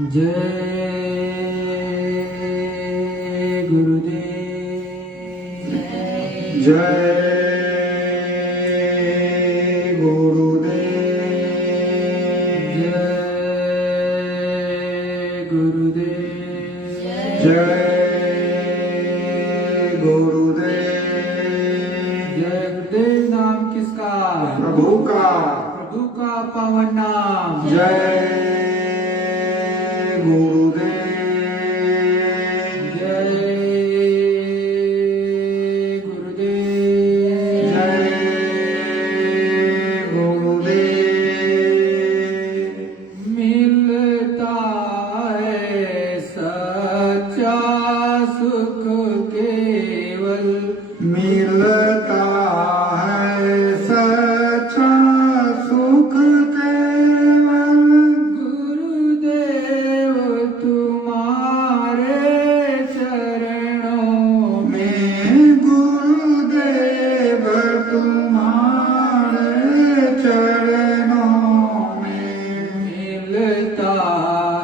जय गुरुदेव। जय गुरुदेव। जय गुरुदेव। जय गुरुदेव। जय गुरुदेव नाम किसका? प्रभु का। प्रभु का पावन नाम। जय गुरुदेव। जय गुरुदेव। जय गुरुदेव। मिलता है सच्चा सुख केवल। मिलता है सच्चा सुख केवल। गुरुदेव तुम्हारे चरणों में। गुरुदेव तुम्हारे चरणों में। मिलता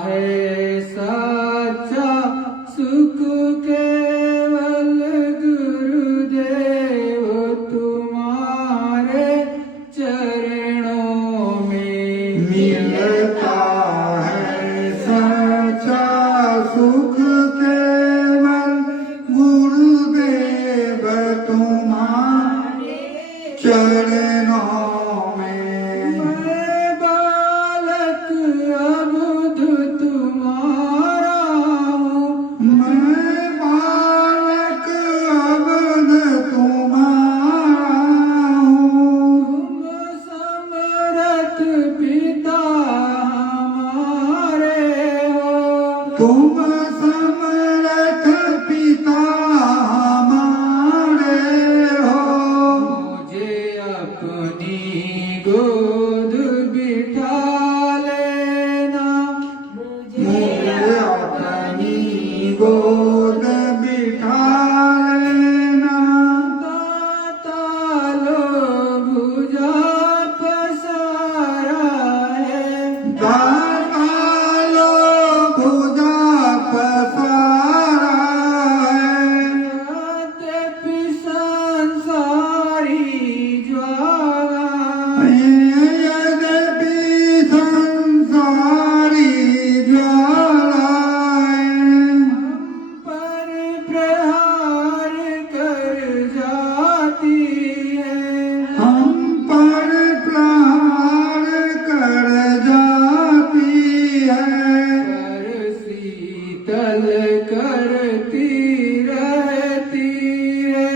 है सच्चा सुख केवल। गुरुदेव तुम्हारे चरणों में। मिलता है सच्चा सुख केवल। गुरुदेव तुम्हारे चरणों में। मैं बालक अबुध तुम्हारा हूँ। मैं बालक अबुध तुम्हारा हूँ। तुम समरथ पिता हमारे हो। तुम समरथ पिता हमारे हो। मुझे अपनी गोद बिठा लेना। मुझे अपनी गोद बिठा लेना। दाता लो भुजा पसारा है। दाता लो भुजा पसारा है। यद्यपि संसारी ज्वाला यद्यपि संसारी ज्वाला पर प्रहार कर जाती है। हम पर प्रहार कर जाती है। पर शीतल करती रहती है।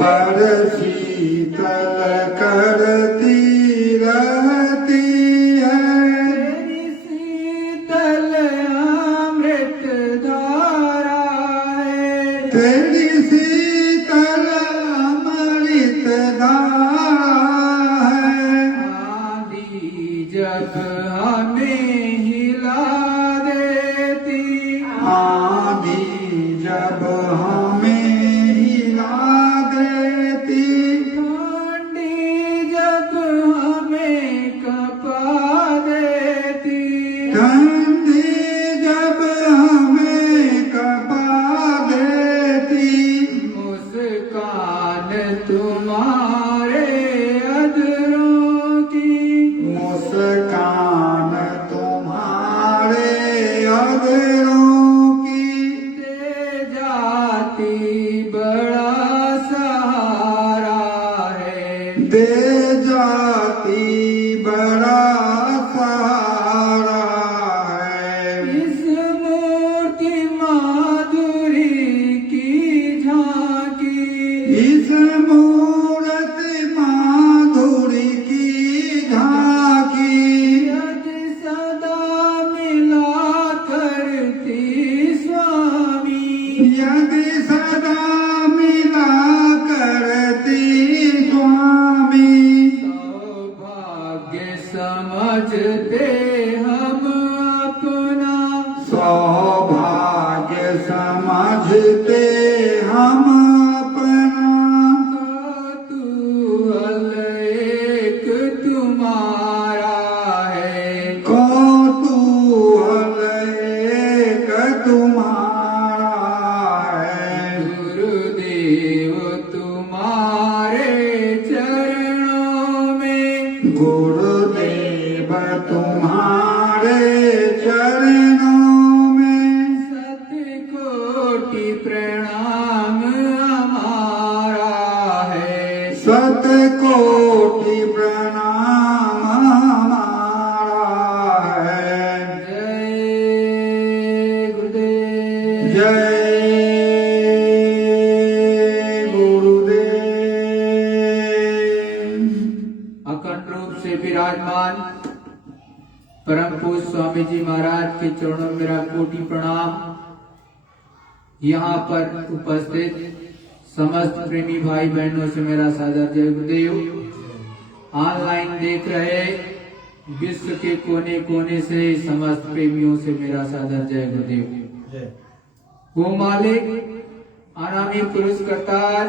पर शीतल करती रहती है। तेरी शीतल अमृत धारा है। तेरी शीतल अमृत धारा है। आंधी जब हमें हिला देती। आंधी जब हमें हिला देती। ठंडी जब हमें कपा देती। ठंडी जब हमें कपा देती। मुस्कान तुम्हारे अधरों की। मुस्कान तुम्हारे अधरों की। दे जाती बड़ा सहारा है। दे जाती बड़ा सहारा है। इस मूर्ति माधुरी की झांकी। इस मूर्ति माधुरी की झांकी। यदि सदा मिला करती स्वामी। यदि सदा मिला करती स्वामी। सौभाग्य समझते हम अपना। सौभाग्य समझते हम अपना। कौतूहल एक तुम्हारा है। कौतूहल कोटि प्रणाम हमारा है। शतकोटि प्रणाम हमारा है। जय गुरुदेव। जय गुरुदेव। अखंड रूप से विराजमान परम पूज्य स्वामी जी महाराज के चरणों में मेरा कोटि प्रणाम। यहाँ पर उपस्थित समस्त प्रेमी भाई बहनों से मेरा सादर जय गुरुदेव। ऑनलाइन देख रहे विश्व के कोने कोने से समस्त प्रेमियों से मेरा सादर जय गुरुदेव। वो मालिक अनामी पुरुष करतार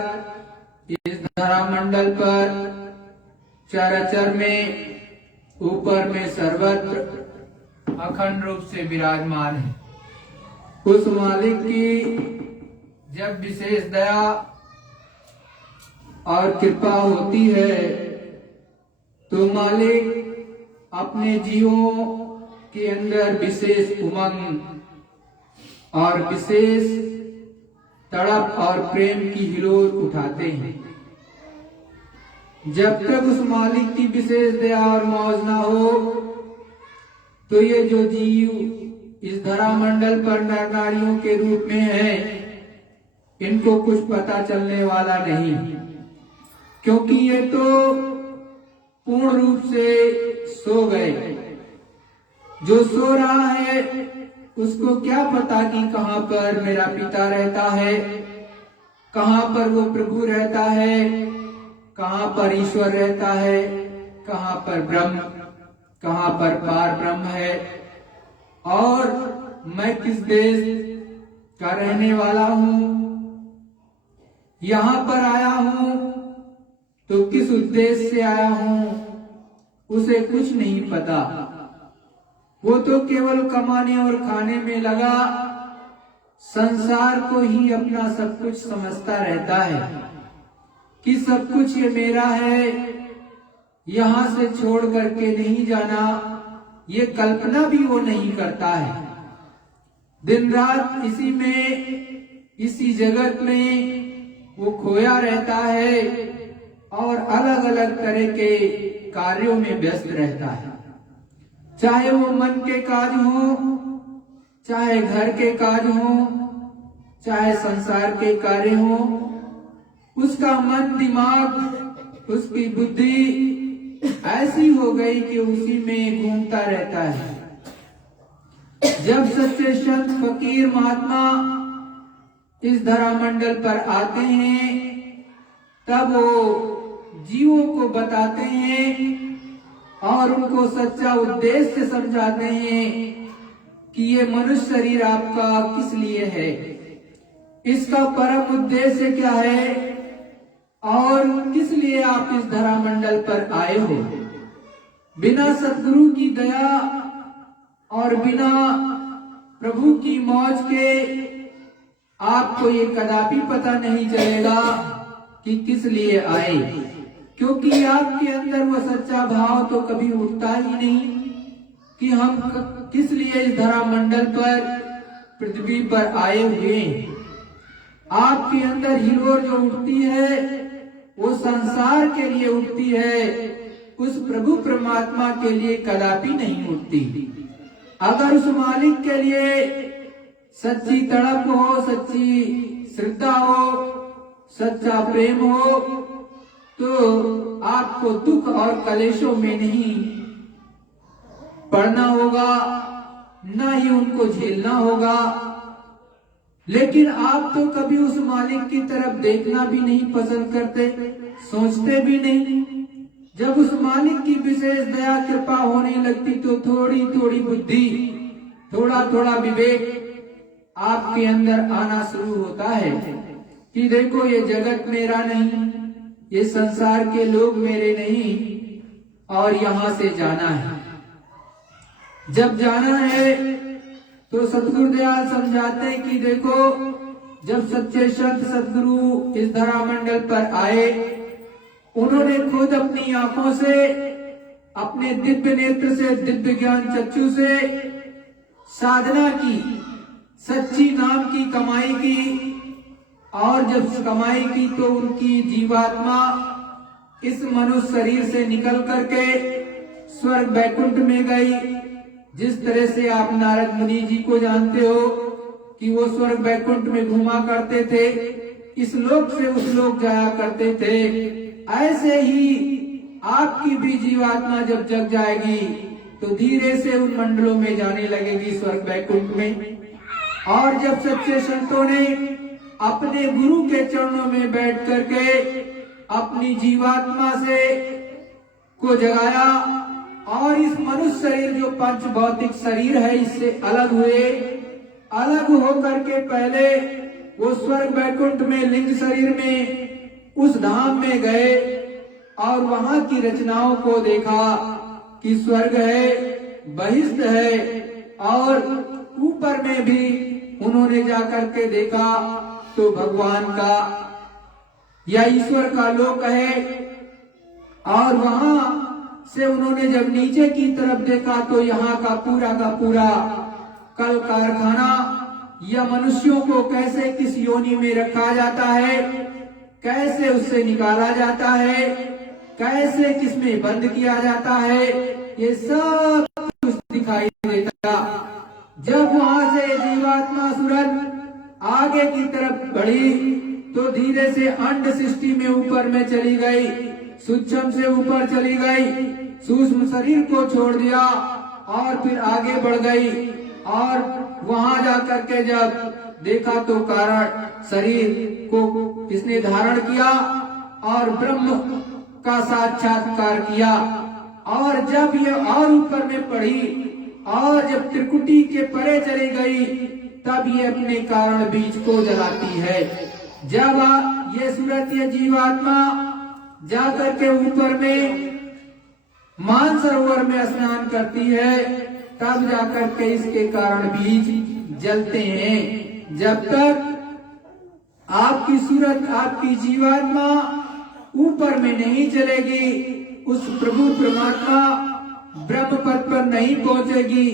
इस धरा मंडल पर चराचर में ऊपर में सर्वत्र अखंड रूप से विराजमान है। उस मालिक की जब विशेष दया और कृपा होती है तो मालिक अपने जीवों के अंदर विशेष उमंग और विशेष तड़प और प्रेम की हिलोर उठाते हैं। जब तक उस मालिक की विशेष दया और मौज ना हो तो ये जो जीव इस धरा मंडल पर नर नारियों के रूप में है इनको कुछ पता चलने वाला नहीं, क्योंकि ये तो पूर्ण रूप से सो गए। जो सो रहा है उसको क्या पता कि कहाँ पर मेरा पिता रहता है, कहाँ पर वो प्रभु रहता है, कहाँ पर ईश्वर रहता है, कहाँ पर ब्रह्म, कहाँ पर पार ब्रह्म है, और मैं किस देश का रहने वाला हूँ, यहाँ पर आया हूँ तो किस उद्देश्य से आया हूँ उसे कुछ नहीं पता। वो तो केवल कमाने और खाने में लगा संसार को ही अपना सब कुछ समझता रहता है कि सब कुछ ये मेरा है, यहाँ से छोड़ करके नहीं जाना, ये कल्पना भी वो नहीं करता है। दिन रात इसी में, इसी जगत में वो खोया रहता है और अलग अलग तरह के कार्यों में व्यस्त रहता है। चाहे वो मन के काज हो, चाहे घर के काज हो, चाहे संसार के कार्य हो, उसका मन दिमाग, उसकी बुद्धि ऐसी हो गई कि उसी में घूमता रहता है। जब सच्चे संत फकीर महात्मा इस धरा मंडल पर आते हैं तब वो जीवों को बताते हैं और उनको सच्चा उद्देश्य समझाते हैं कि ये मनुष्य शरीर आपका किस लिए है, इसका परम उद्देश्य क्या है और किस लिए आप इस धरा मंडल पर आए हो। बिना सद्गुरु की दया और बिना प्रभु की मौज के आपको ये कदापि पता नहीं चलेगा कि किस लिए आए, क्योंकि आपके अंदर वो सच्चा भाव तो कभी उठता ही नहीं कि हम किस लिए इस धरा मंडल पर पृथ्वी पर आए हुए हैं। आपके अंदर हिलोर जो उठती है वो संसार के लिए उठती है, उस प्रभु परमात्मा के लिए कदापि नहीं उठती। अगर उस मालिक के लिए सच्ची तड़प हो, सच्ची श्रद्धा हो, सच्चा प्रेम हो तो आपको दुख और कलेशों में नहीं पड़ना होगा, ना ही उनको झेलना होगा। लेकिन आप तो कभी उस मालिक की तरफ देखना भी नहीं पसंद करते, सोचते भी नहीं। जब उस मालिक की विशेष दया कृपा होने लगती तो थोड़ी थोड़ी बुद्धि, थोड़ा थोड़ा विवेक आपके अंदर आना शुरू होता है कि देखो ये जगत मेरा नहीं, ये संसार के लोग मेरे नहीं, और यहाँ से जाना है। जब जाना है तो सतगुरुदयाल समझाते हैं कि देखो जब सच्चे संत सतगुरु इस धरा मंडल पर आए, उन्होंने खुद अपनी आंखों से, अपने दिव्य नेत्र से, दिव्य ज्ञान चक्षु से साधना की, सच्ची नाम की कमाई की, और जब कमाई की तो उनकी जीवात्मा इस मनुष्य शरीर से निकल करके स्वर्ग वैकुंठ में गई। जिस तरह से आप नारद मुनि जी को जानते हो कि वो स्वर्ग वैकुंठ में घुमा करते थे, इस लोक से उस लोक जाया करते थे, ऐसे ही आपकी भी जीवात्मा जब जग जाएगी तो धीरे से उन मंडलों में जाने लगेगी, स्वर्ग वैकुंठ में। और जब सच्चे संतों ने अपने गुरु के चरणों में बैठ करके अपनी जीवात्मा से को जगाया और इस मनुष्य शरीर जो पंच भौतिक शरीर है इससे अलग हुए, अलग होकर के पहले वो स्वर्ग वैकुंठ में लिंग शरीर में उस धाम में गए और वहां की रचनाओं को देखा कि स्वर्ग है, बहिष्ठ है, और ऊपर में भी उन्होंने जाकर के देखा तो भगवान का या ईश्वर का लोक है। और वहां से उन्होंने जब नीचे की तरफ देखा तो यहाँ का पूरा कल कारखाना या मनुष्यों को कैसे किस योनि में रखा जाता है, कैसे उससे निकाला जाता है, कैसे किसमें बंद किया जाता है, ये सब कुछ दिखाई देता। जब वहां से जीवात्मा सूरज आगे की तरफ बढ़ी तो धीरे से अंड सृष्टि में ऊपर में चली गई, सूक्ष्म से ऊपर चली गई, सूक्ष्म शरीर को छोड़ दिया और फिर आगे बढ़ गई। और वहां जाकर के जब देखा तो कारण शरीर को इसने धारण किया और ब्रह्म का साक्षात्कार किया। और जब ये और ऊपर में पढ़ी और जब त्रिकुटी के परे चली गई तब ये अपने कारण बीज को जलाती है। जब ये सूरत ये जीवात्मा जाकर के ऊपर में मानसरोवर में स्नान करती है तब जाकर के इसके कारण बीज जलते हैं। जब तक आपकी सूरत आपकी जीवात्मा ऊपर में नहीं चलेगी, उस प्रभु परमात्मा ब्रह्म पद पर नहीं पहुंचेगी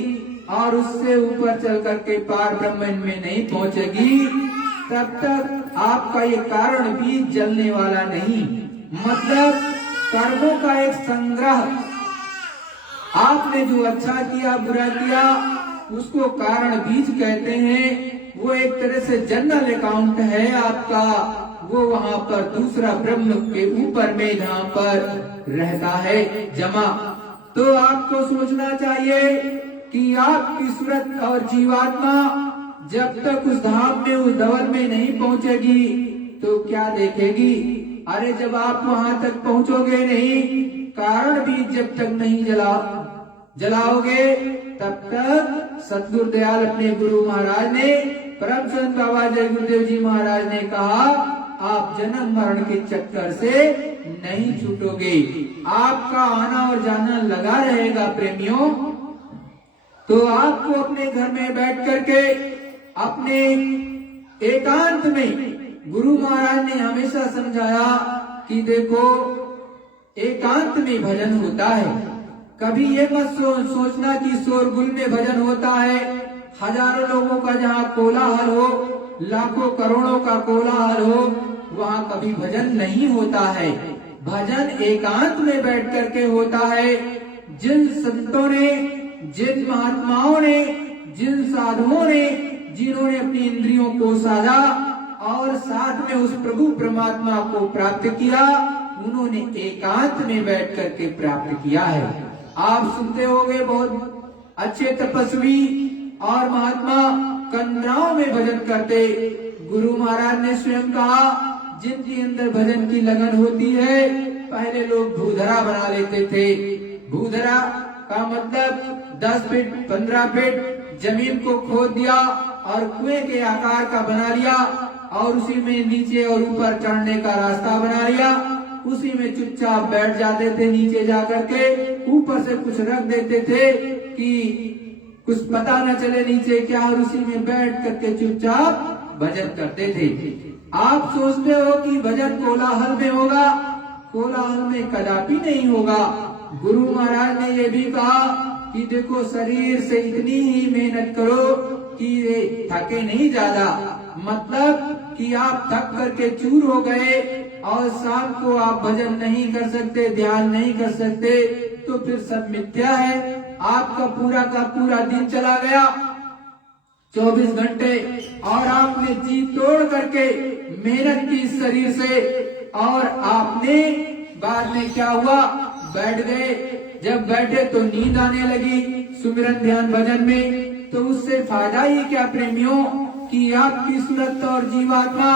और उससे ऊपर चल करके पार ब्रह्म में नहीं पहुंचेगी, तब तक आपका ये कारण बीज जलने वाला नहीं। मतलब कर्मों का एक संग्रह, आपने जो अच्छा किया बुरा किया उसको कारण बीज कहते हैं। वो एक तरह से जनरल अकाउंट है आपका, वो वहां पर दूसरा ब्रह्म के ऊपर में जहाँ पर रहता है जमा। तो आपको सोचना चाहिए कि आपकी सूरत और जीवात्मा जब तक उस धाम में उस धवन में नहीं पहुंचेगी तो क्या देखेगी। अरे जब आप वहां तक पहुंचोगे नहीं, कारण बीज जब तक नहीं जलाओगे तब तक सतगुरु दयाल अपने गुरु महाराज ने परम संत बाबा जय गुरुदेव जी महाराज ने कहा, आप जन्म मरण के चक्कर से नहीं छूटोगे, आपका आना और जाना लगा रहेगा प्रेमियों। तो आपको अपने घर में बैठ करके अपने एकांत में गुरु महाराज ने हमेशा समझाया कि देखो एकांत में भजन होता है। कभी ये मत सोचना कि शोरगुल में भजन होता है, हजारों लोगों का जहाँ कोलाहल हो, लाखों करोड़ों का कोलाहल हो, वहाँ कभी भजन नहीं होता है। भजन एकांत में बैठ करके होता है। जिन संतों ने, जिन महात्माओं ने, जिन साधुओं ने, जिन्होंने अपनी इंद्रियों को साधा और साथ में उस प्रभु परमात्मा को प्राप्त किया, उन्होंने एकांत में बैठ करके प्राप्त किया है। आप सुनते होंगे बहुत अच्छे तपस्वी और महात्मा कन्नाओं में भजन करते। गुरु महाराज ने स्वयं कहा, जिनके अंदर भजन की लगन होती है, पहले लोग भूधरा बना लेते थे। भूधरा का मतलब 10 फीट 15 फीट जमीन को खोद दिया और कुएं के आकार का बना लिया और उसी में नीचे और ऊपर चढ़ने का रास्ता बना लिया। उसी में चुपचाप बैठ जाते थे, नीचे जाकर के ऊपर से कुछ रख देते थे कि कुछ पता न चले नीचे क्या, और उसी में बैठ करके चुपचाप भजन करते थे। आप सोचते हो कि भजन कोलाहल में होगा, कोलाहल में कदापि नहीं होगा। गुरु महाराज ने ये भी कहा कि देखो शरीर से इतनी ही मेहनत करो कि ये थके नहीं ज्यादा, मतलब कि आप थक करके चूर हो गए और शाम को आप भजन नहीं कर सकते, ध्यान नहीं कर सकते, तो फिर सब मिथ्या है। आपका पूरा का पूरा दिन चला गया, 24 घंटे, और आपने जी तोड़ करके मेहनत की इस शरीर से, और आपने बाद में क्या हुआ, बैठ गए। जब बैठे तो नींद आने लगी सुमिरन ध्यान भजन में, तो उससे फायदा ही क्या प्रेमियों, कि आपकी सूरत और जीवात्मा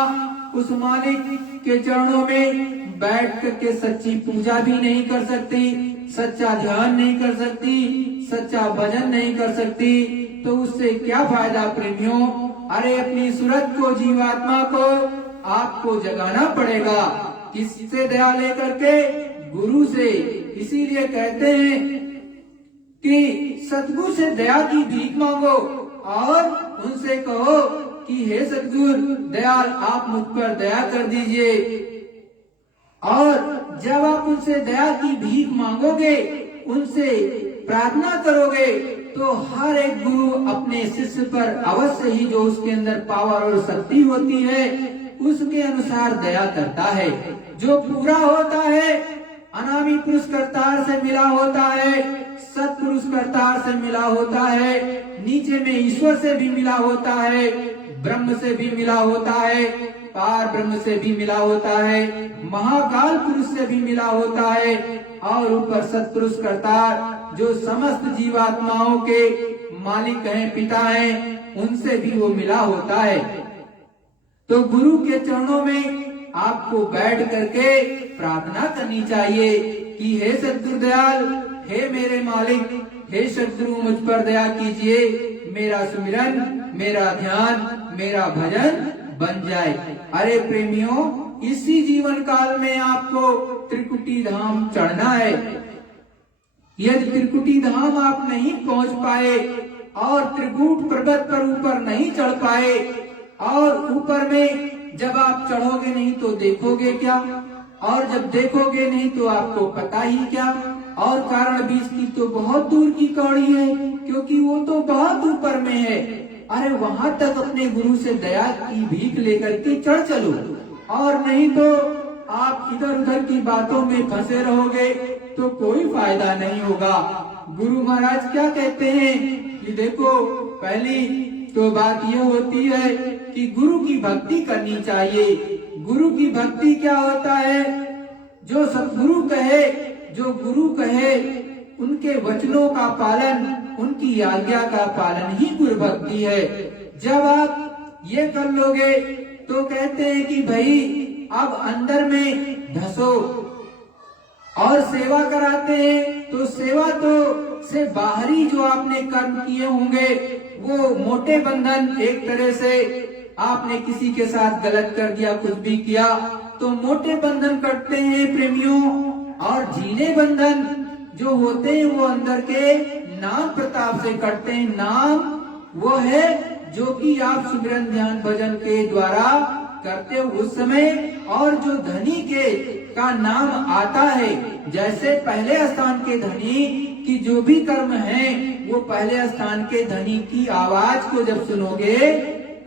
उस मालिक के चरणों में बैठ करके सच्ची पूजा भी नहीं कर सकती, सच्चा ध्यान नहीं कर सकती, सच्चा भजन नहीं कर सकती, तो उससे क्या फायदा प्रेमियों। अरे अपनी सूरत को, जीवात्मा को आपको जगाना पड़ेगा। किससे दया लेकर के, गुरु से। इसीलिए कहते हैं कि सतगुरु से दया की भीख मांगो और उनसे कहो कि हे सतगुरु दयाल, आप मुझ पर दया कर दीजिए। और जब आप उनसे दया की भीख मांगोगे, उनसे प्रार्थना करोगे, तो हर एक गुरु अपने शिष्य पर अवश्य ही जो उसके अंदर पावर और शक्ति होती है उसके अनुसार दया करता है। जो पूरा होता है अनामी पुरुष करतार से मिला होता है, सतपुरुष करतार से मिला होता है, नीचे में ईश्वर से भी मिला होता है, ब्रह्म से भी मिला होता है, पार ब्रह्म से भी मिला होता है, महाकाल पुरुष से भी मिला होता है, और ऊपर सतपुरुष करतार जो समस्त जीवात्माओं के मालिक हैं, पिता हैं, उनसे भी वो मिला होता है। तो गुरु के चरणों में आपको बैठ करके प्रार्थना करनी चाहिए कि हे सद्गुरु दयाल, हे मेरे मालिक, हे सद्गुरु मुझ पर दया कीजिए, मेरा सुमिरन, मेरा ध्यान, मेरा भजन बन जाए। अरे प्रेमियों, इसी जीवन काल में आपको त्रिकुटी धाम चढ़ना है। यदि त्रिकुटी धाम आप नहीं पहुंच पाए और त्रिकूट पर्वत पर ऊपर नहीं चढ़ पाए, और ऊपर में जब आप चढ़ोगे नहीं तो देखोगे क्या, और जब देखोगे नहीं तो आपको पता ही क्या। और कारण 20 की तो बहुत दूर की कौड़ी है, क्योंकि वो तो बहुत ऊपर में है। अरे वहां तक अपने गुरु से दया की भीख लेकर के चढ़ चलो, और नहीं तो आप इधर उधर की बातों में फंसे रहोगे तो कोई फायदा नहीं होगा। गुरु महाराज क्या कहते हैं कि देखो, पहली तो बात ये होती है कि गुरु की भक्ति करनी चाहिए। गुरु की भक्ति क्या होता है, जो सतगुरु कहे, जो गुरु कहे, उनके वचनों का पालन, उनकी आज्ञा का पालन ही गुरु भक्ति है। जब आप ये कर लोगे तो कहते हैं कि भाई अब अंदर में धसो, और सेवा कराते हैं। तो सेवा तो से बाहरी जो आपने कर्म किए होंगे वो मोटे बंधन, एक तरह से आपने किसी के साथ गलत कर दिया, कुछ भी किया तो मोटे बंधन कटते हैं प्रेमियों, और झीने बंधन जो होते हैं वो अंदर के नाम प्रताप से कटते हैं। नाम वो है जो कि आप सुमिरन ध्यान भजन के द्वारा करते हो उस समय, और जो धनी के का नाम आता है, जैसे पहले स्थान के धनी की जो भी कर्म है, वो पहले स्थान के धनी की आवाज को जब सुनोगे,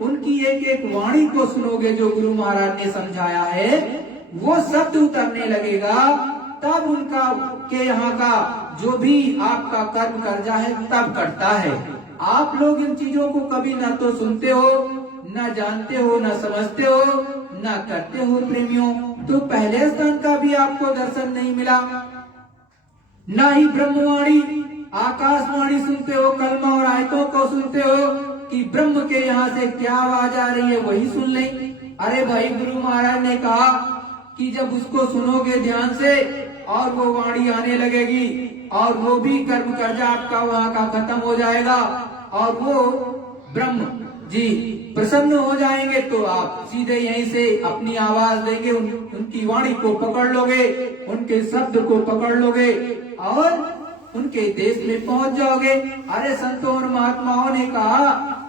उनकी एक एक वाणी को सुनोगे जो गुरु महाराज ने समझाया है, वो शब्द उतरने लगेगा, तब उनका के यहाँ का जो भी आपका कर्म कर्जा है तब कटता है। आप लोग इन चीजों को कभी ना तो सुनते हो, ना जानते हो, ना समझते हो, ना करते हो प्रेमियों। तो पहले स्थान का भी आपको दर्शन नहीं मिला, ना ही ब्रह्मवाणी आकाशवाणी सुनते हो, कलमा और आयतों को सुनते हो कि ब्रह्म के यहाँ से क्या आवाज आ रही है वही सुन ले। अरे भाई, गुरु महाराज ने कहा कि जब उसको सुनोगे ध्यान से और वो वाणी आने लगेगी, और वो भी कर्म कर्जा आपका वहाँ का खत्म हो जाएगा, और वो ब्रह्म जी प्रसन्न हो जाएंगे, तो आप सीधे यहीं से अपनी आवाज देंगे, उनकी वाणी को पकड़ लोगे, उनके शब्द को पकड़ लोगे और उनके देश में पहुंच जाओगे। अरे संतों और महात्माओं ने कहा,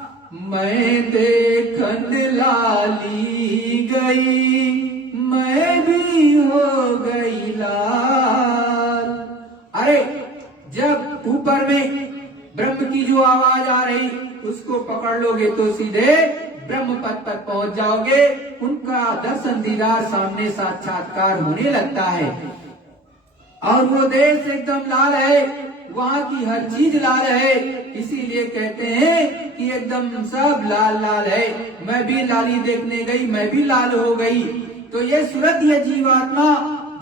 मैं देखन लाली गई, मैं भी हो गई लाल। अरे जब ऊपर में ब्रह्म की जो आवाज आ रही, उसको पकड़ लोगे तो सीधे ब्रह्म पद पर पहुंच जाओगे। उनका दर्शन दीदार सामने साक्षात्कार होने लगता है। और वो देश एकदम लाल है, वहाँ की हर चीज लाल है, इसीलिए कहते हैं कि एकदम सब लाल लाल है। मैं भी लाली देखने गई, मैं भी लाल हो गई। तो ये सूरत, ये जीवात्मा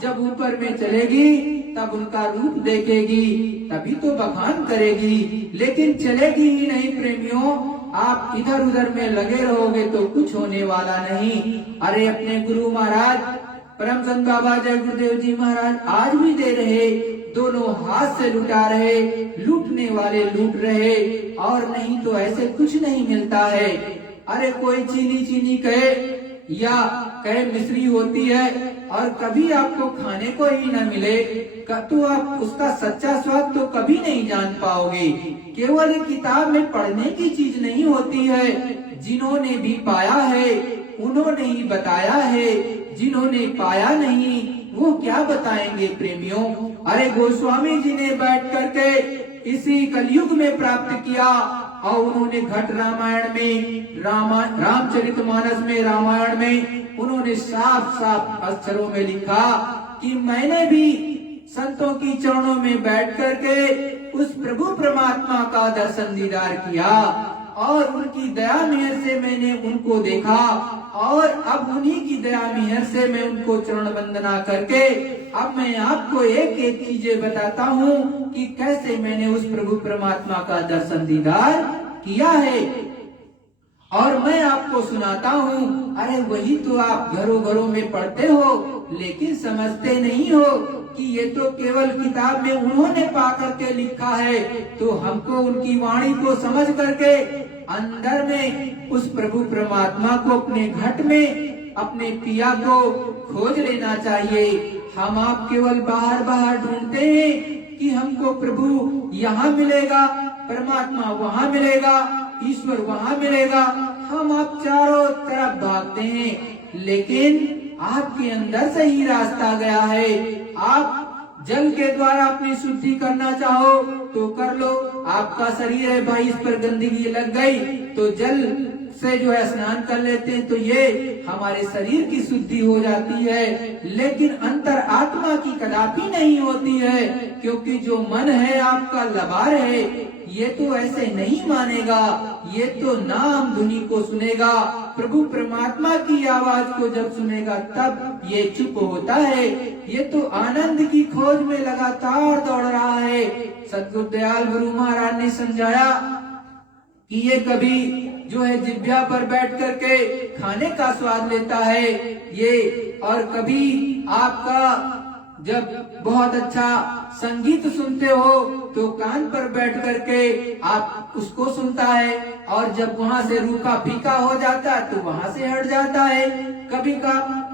जब ऊपर में चलेगी तब उनका रूप देखेगी, तभी तो बखान करेगी, लेकिन चलेगी ही नहीं प्रेमियों। आप इधर उधर में लगे रहोगे तो कुछ होने वाला नहीं। अरे अपने गुरु महाराज परम संत बाबा जय गुरुदेव जी महाराज आज भी दे रहे, दोनों हाथ से लुटा रहे, लूटने वाले लूट रहे, और नहीं तो ऐसे कुछ नहीं मिलता है। अरे कोई चीनी चीनी कहे या कहे मिश्री होती है और कभी आपको खाने को ही न मिले तो आप उसका सच्चा स्वाद तो कभी नहीं जान पाओगे। केवल किताब में पढ़ने की चीज नहीं होती है, जिन्होंने भी पाया है उन्होंने ही बताया है, जिन्होंने पाया नहीं वो क्या बताएंगे प्रेमियों। अरे गोस्वामी जी ने बैठ करके इसी कलयुग में प्राप्त किया, और उन्होंने घट रामायण में, रामचरितमानस में, रामायण में उन्होंने साफ साफ अक्षरों में लिखा कि मैंने भी संतों की चरणों में बैठ करके उस प्रभु परमात्मा का दर्शन दीदार किया, और उनकी दया मेहर से मैंने उनको देखा, और अब उन्हीं की दया मेहर से मैं उनको चरण वंदना करके अब मैं आपको एक एक चीजें बताता हूँ कि कैसे मैंने उस प्रभु परमात्मा का दर्शन दीदार किया है, और मैं आपको सुनाता हूँ। अरे वही तो आप घरों घरों में पढ़ते हो, लेकिन समझते नहीं हो कि ये तो केवल किताब में उन्होंने पा करके लिखा है। तो हमको उनकी वाणी को समझ करके अंदर में उस प्रभु परमात्मा को अपने घट में, अपने पिया को खोज लेना चाहिए। हम आप केवल बाहर बाहर ढूंढते हैं कि हमको प्रभु यहाँ मिलेगा, परमात्मा वहाँ मिलेगा, ईश्वर वहाँ मिलेगा। हम आप चारों तरफ भागते हैं, लेकिन आपके अंदर से ही रास्ता गया है। आप जल के द्वारा अपनी शुद्धि करना चाहो तो कर लो, आपका शरीर है भाई, इस पर गंदगी लग गई तो जल से जो है स्नान कर लेते हैं, तो ये हमारे शरीर की शुद्धि हो जाती है, लेकिन अंतर आत्मा की कदापि नहीं होती है। क्योंकि जो मन है आपका लबार है, ये तो ऐसे नहीं मानेगा, ये तो नाम धुनी को सुनेगा, प्रभु परमात्मा की आवाज को जब सुनेगा तब ये चुप होता है। ये तो आनंद की खोज में लगातार दौड़ रहा है। सद्गुरु दयाल गुरु महाराज ने समझाया कि ये कभी जो है जिब्या पर बैठ करके खाने का स्वाद लेता है ये, और कभी आपका जब बहुत अच्छा संगीत सुनते हो तो कान पर बैठ करके आप उसको सुनता है, और जब वहाँ से रूखा फीका हो जाता है तो वहाँ से हट जाता है।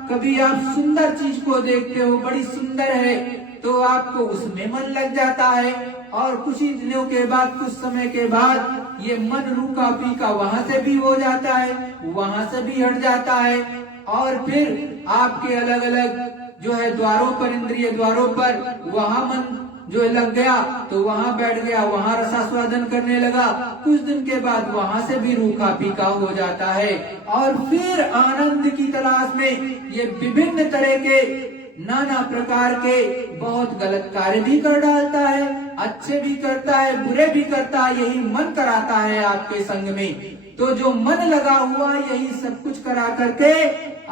कभी आप सुंदर चीज को देखते हो, बड़ी सुंदर है, तो आपको उसमें मन लग जाता है, और कुछ ही दिनों के बाद, कुछ समय के बाद ये मन रूखा फीका वहाँ से भी हो जाता है, वहाँ से भी हट जाता है, और फिर आपके अलग अलग जो है द्वारों पर, इंद्रिय द्वारों पर वहाँ मन जो है लग गया तो वहाँ बैठ गया, वहाँ रसास्वादन करने लगा। कुछ दिन के बाद वहाँ से भी रूखा फीका हो जाता है, और फिर आनंद की तलाश में ये विभिन्न तरह के नाना प्रकार के बहुत गलत कार्य भी कर डालता है, अच्छे भी करता है, बुरे भी करता है। यही मन कराता है आपके संग में। तो जो मन लगा हुआ यही सब कुछ करा करके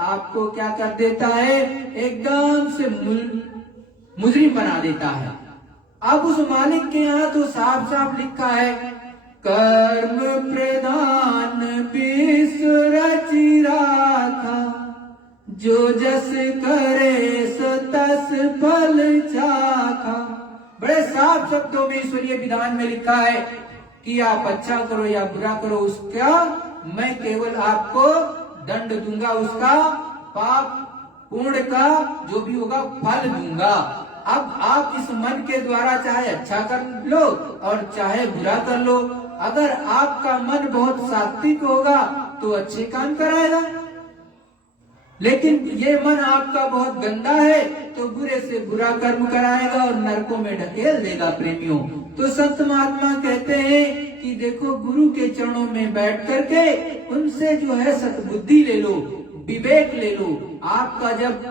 आपको क्या कर देता है, एकदम से मुजरिम बना देता है। अब उस मालिक के यहाँ तो साफ साफ लिखा है, कर्म प्रधान विष रचि राखा, जो जस करे सो तस फल चाखा। बड़े साफ शब्दों में ईश्वरीय विधान में लिखा है कि आप अच्छा करो या बुरा करो, उसका मैं केवल आपको दंड दूंगा, उसका पाप पुण्य का जो भी होगा फल दूंगा। अब आप इस मन के द्वारा चाहे अच्छा कर लो और चाहे बुरा कर लो। अगर आपका मन बहुत सात्विक होगा तो अच्छे काम कराएगा, लेकिन ये मन आपका बहुत गंदा है तो बुरे से बुरा कर्म कराएगा और नरकों में ढकेल देगा। प्रेमियों, तो संत महात्मा कहते हैं कि कि देखो गुरु के चरणों में बैठ करके उनसे जो है सद्बुद्धि ले लो, विवेक ले लो। आपका जब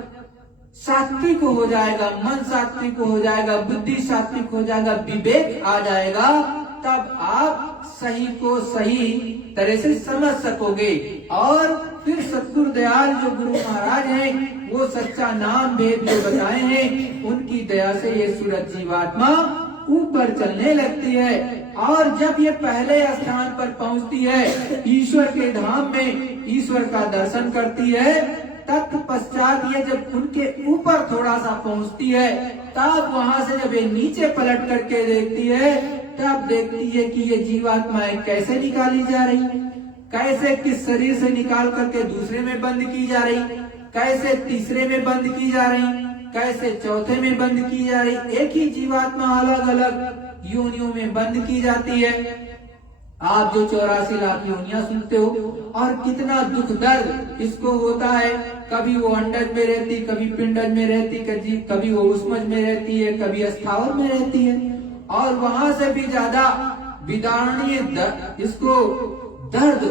सात्विक हो जाएगा, मन सात्विक हो जाएगा, बुद्धि सात्विक हो जाएगा, विवेक आ जाएगा, तब आप सही को सही तरह से समझ सकोगे। और फिर सतगुरु दयाल जो गुरु महाराज हैं, वो सच्चा नाम भेद जो बताए हैं, उनकी दया से ये सूरज जीवात्मा ऊपर चलने लगती है। और जब ये पहले स्थान पर पहुंचती है, ईश्वर के धाम में ईश्वर का दर्शन करती है, तत्पश्चात ये जब उनके ऊपर थोड़ा सा पहुंचती है, तब वहां से जब ये नीचे पलट करके देखती है, तब देखती है कि ये जीवात्माएं कैसे निकाली जा रही, कैसे किस शरीर से निकाल करके दूसरे में बंद की जा रही, कैसे तीसरे में बंद की जा रही, कैसे चौथे में बंद की जा रही। एक ही जीवात्मा अलग अलग योनियों में बंद की जाती है। आप जो 84 लाख योनियां सुनते हो, और कितना दुख दर्द इसको होता है। कभी वो अंडज में रहती, कभी पिंडज में रहती, कभी वो उष्मज में रहती है, कभी स्थावर में रहती है। और वहां से भी ज्यादा विदारणीय इसको दर्द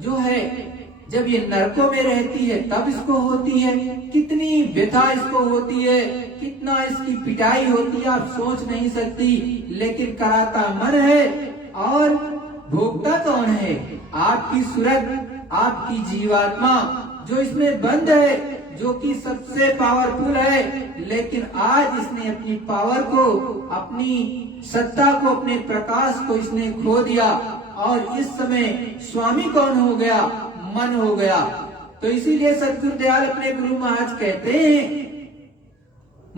जो है, जब ये नरकों में रहती है तब इसको होती है। कितनी व्यथा इसको होती है, कितना इसकी पिटाई होती है, आप सोच नहीं सकती। लेकिन कराता मन है और भोगता कौन है? आपकी सूरत, आपकी जीवात्मा जो इसमें बंद है, जो कि सबसे पावरफुल है। लेकिन आज इसने अपनी पावर को, अपनी सत्ता को, अपने प्रकाश को इसने खो दिया। और इस समय स्वामी कौन हो गया? मन हो गया। तो इसीलिए सतगुरु दयाल अपने गुरु महाराज कहते हैं,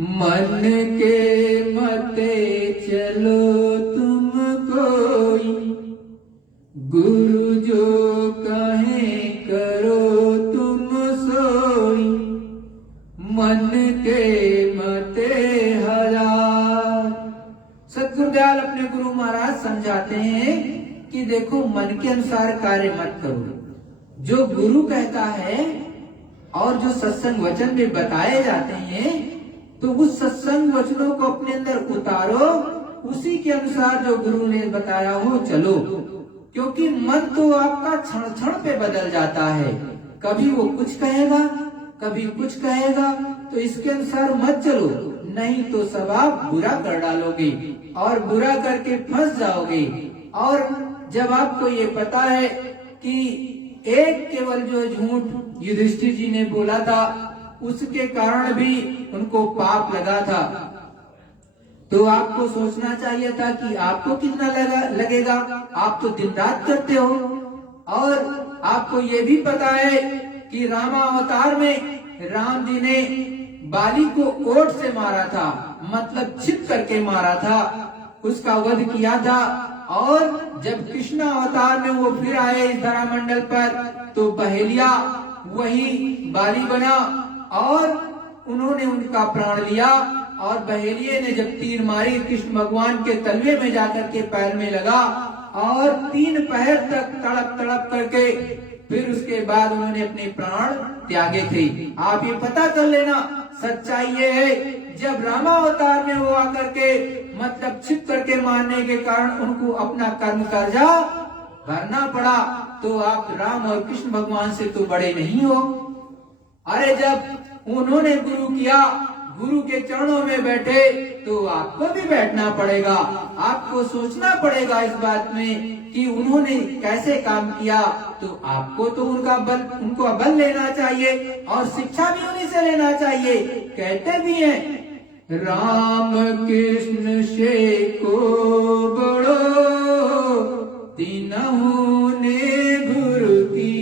मन के मते चलो तुम कोई, गुरु जो कहे करो तुम सोई, मन के मते हजार। सतगुरु दयाल अपने गुरु महाराज समझाते हैं कि देखो, मन के अनुसार कार्य मत करो। जो गुरु कहता है और जो सत्संग वचन में बताए जाते हैं, तो उस सत्संग वचनों को अपने अंदर उतारो, उसी के अनुसार जो गुरु ने बताया हो चलो। क्योंकि मन तो आपका क्षण क्षण पे बदल जाता है, कभी वो कुछ कहेगा, कभी कुछ कहेगा, तो इसके अनुसार मत चलो, नहीं तो सब आप बुरा कर डालोगे और बुरा करके फंस जाओगे। और जब आपको ये पता है कि एक केवल जो झूठ युधिष्ठिर जी ने बोला था, उसके कारण भी उनको पाप लगा था, तो आपको सोचना चाहिए था कि आपको कितना लगेगा। आप तो दिन रात करते हो। और आपको ये भी पता है कि रामावतार में राम जी ने बाली को ओट से मारा था, मतलब छिप करके मारा था, उसका वध किया था। और जब कृष्ण अवतार में वो फिर आए इस धरा मंडल पर, तो बहेलिया वही बाली बना और उन्होंने उनका प्राण लिया। और बहेलिये ने जब तीर मारी, कृष्ण भगवान के तलवे में जाकर के पैर में लगा और 3 पहर तक तड़प तड़प करके फिर उसके बाद उन्होंने अपने प्राण त्यागे थे। आप ये पता कर लेना, सच्चाई ये है, जब रामावतार में वो आकर के मतलब छिप करके मारने के कारण उनको अपना कर्म कर्जा भरना पड़ा, तो आप राम और कृष्ण भगवान से तो बड़े नहीं हो। अरे जब उन्होंने गुरु किया, गुरु के चरणों में बैठे, तो आपको भी बैठना पड़ेगा। आपको सोचना पड़ेगा इस बात में कि उन्होंने कैसे काम किया, तो आपको तो उनको बल लेना चाहिए और शिक्षा भी उन्हीं से लेना चाहिए। कहते भी हैं, राम कृष्ण से को बड़ो तीनहु ने गुरु की,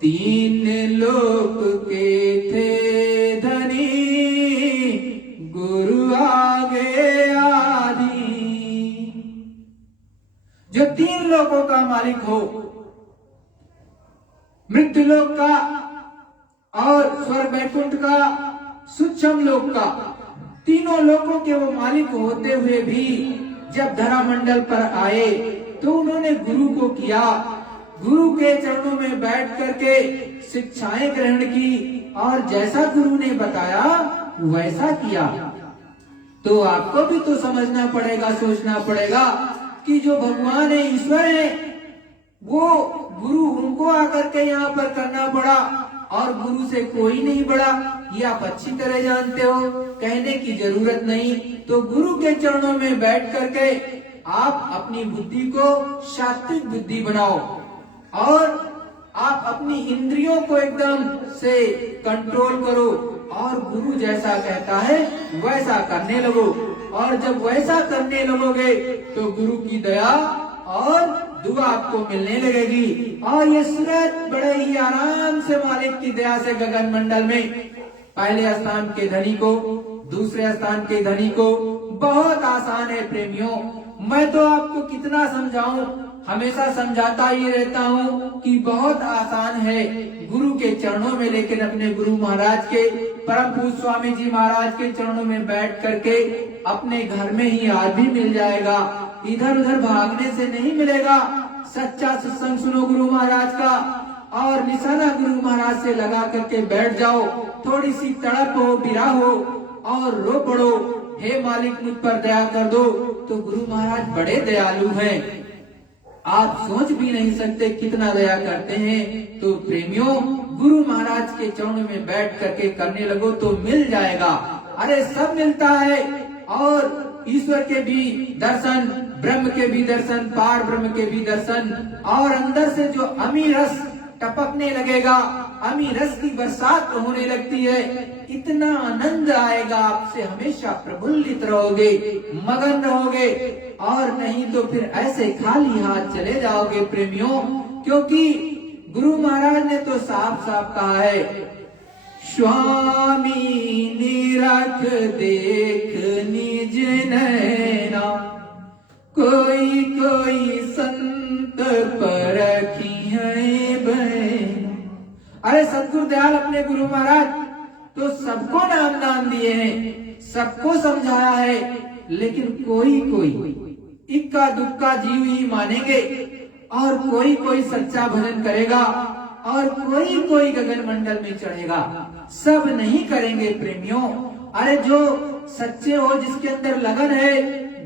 3 लोक के थे धनी, गुरु आगे आदि। जो 3 लोकों का मालिक हो, मृत्यु लोक का और स्वर्ग वैकुंठ का, सूक्ष्म लोक का, तीनों लोकों के वो मालिक होते हुए भी जब धरा मंडल पर आए, तो उन्होंने गुरु को किया, गुरु के चरणों में बैठ करके शिक्षाएं ग्रहण की और जैसा गुरु ने बताया वैसा किया। तो आपको भी तो समझना पड़ेगा, सोचना पड़ेगा कि जो भगवान है, ईश्वर है, वो गुरु उनको आकर के यहाँ पर करना पड़ा और गुरु से कोई नहीं बढ़ा। ये आप अच्छी तरह जानते हो, कहने की जरूरत नहीं। तो गुरु के चरणों में बैठ करके आप अपनी बुद्धि को सात्विक बुद्धि बनाओ और आप अपनी इंद्रियों को एकदम से कंट्रोल करो और गुरु जैसा कहता है वैसा करने लगो। और जब वैसा करने लगोगे तो गुरु की दया और दुआ आपको मिलने लगेगी। और ये सूरत बड़े ही आराम से मालिक की दया से गगन मंडल में पहले स्थान के धनी को, दूसरे स्थान के धनी को, बहुत आसान है प्रेमियों। मैं तो आपको कितना समझाऊं, हमेशा समझाता ही रहता हूँ कि बहुत आसान है गुरु के चरणों में, लेकिन अपने गुरु महाराज के, परम पूज्य स्वामी जी महाराज के चरणों में बैठ करके अपने घर में ही आज भी मिल जाएगा। इधर उधर भागने से नहीं मिलेगा। सच्चा सत्संग सुनो गुरु महाराज का और निशाना गुरु महाराज से लगा करके बैठ जाओ। थोड़ी सी तड़प हो, बिरह हो और रो पड़ो, हे मालिक मुझ पर दया कर दो, तो गुरु महाराज बड़े दयालु हैं। आप सोच भी नहीं सकते कितना दया करते हैं। तो प्रेमियों, गुरु महाराज के चरणों में बैठ करके करने लगो तो मिल जाएगा। अरे सब मिलता है, और ईश्वर के भी दर्शन, ब्रह्म के भी दर्शन, पार ब्रह्म के भी दर्शन, और अंदर से जो अमी रस टपकने लगेगा, अमी रस की बरसात होने लगती है, इतना आनंद आएगा, आपसे हमेशा प्रफुल्लित रहोगे, मगन रहोगे। और नहीं तो फिर ऐसे खाली हाथ चले जाओगे प्रेमियों, क्योंकि गुरु महाराज ने तो साफ साफ कहा है, स्वामी निरख देख निज नैना, कोई कोई संत परखी है बहना। अरे सतगुरु दयाल अपने गुरु महाराज तो सबको नाम दिए हैं, सबको समझाया है, लेकिन कोई कोई इक्का दुक्का जीव ही मानेंगे, और कोई कोई सच्चा भजन करेगा, और कोई कोई गगन मंडल में चढ़ेगा। सब नहीं करेंगे प्रेमियों। अरे जो सच्चे हो, जिसके अंदर लगन है,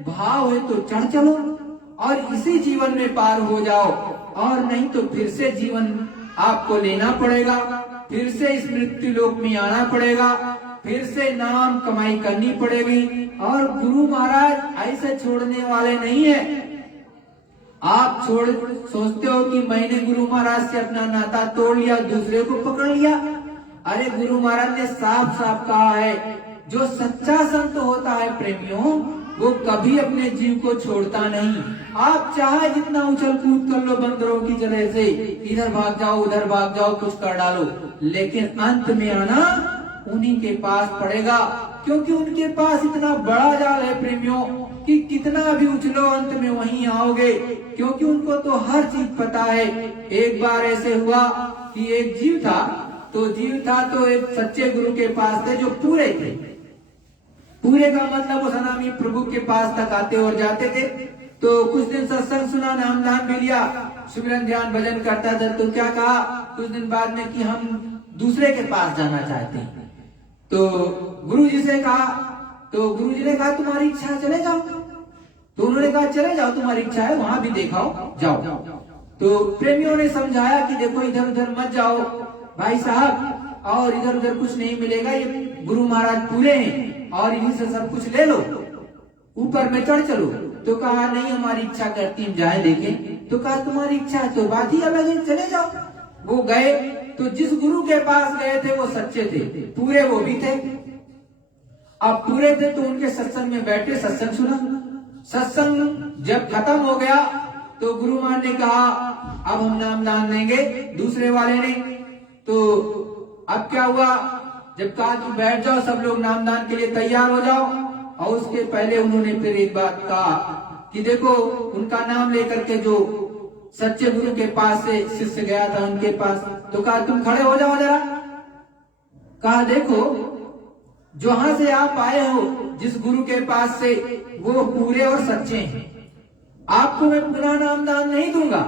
भाव है, तो चढ़ चलो और इसी जीवन में पार हो जाओ। और नहीं तो फिर से जीवन आपको लेना पड़ेगा, फिर से इस मृत्यु लोक में आना पड़ेगा, फिर से नाम कमाई करनी पड़ेगी। और गुरु महाराज ऐसे छोड़ने वाले नहीं है। आप सोचते हो कि मैंने गुरु महाराज से अपना नाता तोड़ लिया, दूसरे को पकड़ लिया। अरे गुरु महाराज ने साफ साफ कहा है, जो सच्चा संत होता है प्रेमियों, वो कभी अपने जीव को छोड़ता नहीं। आप चाहे जितना उछल कूद कर लो बंदरों की तरह से, इधर भाग जाओ उधर भाग जाओ, कुछ कर डालो, लेकिन अंत में आना उन्हीं के पास पड़ेगा, क्योंकि उनके पास इतना बड़ा जाल है प्रेमियों कि कितना भी उछलो अंत में वहीं आओगे, क्योंकि उनको तो हर चीज पता है। एक बार ऐसे हुआ कि एक जीव था तो एक सच्चे गुरु के पास थे जो पूरे थे। पूरे का मतलब वो सनामी प्रभु के पास तक आते और जाते थे। तो कुछ दिन सत्संग सुना, नाम दान भी लिया, सिमरन ध्यान भजन करता था। तो क्या कहा कुछ दिन बाद में कि हम दूसरे के पास जाना चाहते हैं। तो गुरु जी से कहा, तो गुरु जी ने कहा तुम्हारी इच्छा है चले जाओ। तो उन्होंने कहा चले जाओ, तुम्हारी इच्छा है, वहां भी दिखाओ, जाओ। तो प्रेमियों ने समझाया कि देखो इधर उधर मत जाओ भाई साहब, और इधर उधर कुछ नहीं मिलेगा, ये गुरु महाराज पूरे हैं और इन्हीं से सब कुछ ले लो, ऊपर में चढ़ चलो। तो कहा नहीं, हमारी इच्छा करती हम जाए देखें। तो कहा तुम्हारी इच्छा है तो बात ही अलग है, चले जाओ। वो गए, तो जिस गुरु के पास गए थे वो सच्चे थे, पूरे वो भी थे। अब पूरे थे तो उनके सत्संग में बैठे, सत्संग सुना। सत्संग जब खत्म हो गया तो गुरु महाराज ने कहा अब हम नाम दान देंगे, दूसरे वाले ने। तो अब क्या हुआ, जब कहा कि बैठ जाओ, सब लोग नाम दान के लिए तैयार हो जाओ, और उसके पहले उन्होंने फिर एक बात कहा कि देखो उनका नाम लेकर के जो सच्चे गुरु के पास से शिष्य गया था उनके पास, तो कहा तुम खड़े हो जाओ जरा। कहा देखो जहां से आप आए हो, जिस गुरु के पास से, वो पूरे और सच्चे हैं। आपको मैं पूरा नाम दान नहीं दूंगा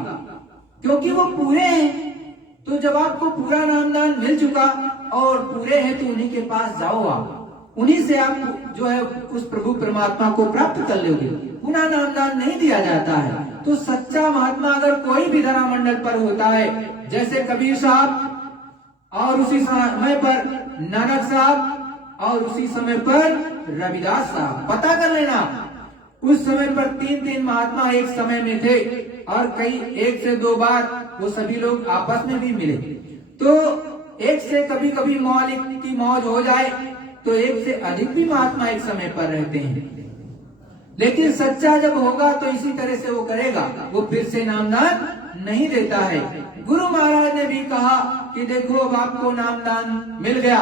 क्योंकि वो पूरे हैं। तो जब आपको पूरा नाम दान मिल चुका और पूरे हैं तो उन्हीं के पास जाओ आप, उन्हीं से आप जो है उस प्रभु परमात्मा को प्राप्त कर लोगे। पुनः नामदान नहीं दिया जाता है। तो सच्चा महात्मा अगर कोई भी धरा मंडल पर होता है, जैसे कबीर साहब और उसी समय पर नानक साहब और उसी समय पर रविदास साहब, पता कर लेना उस समय पर 3-3 महात्मा एक समय में थे और कई 1 से 2 बार वो सभी लोग आपस में भी मिले। तो एक से कभी कभी मौलिक की मौज हो जाए तो 1 से अधिक भी महात्मा एक समय पर रहते हैं। लेकिन सच्चा जब होगा तो इसी तरह से वो करेगा, वो फिर से नामदान नहीं देता है। गुरु महाराज ने भी कहा कि देखो अब आपको नामदान मिल गया,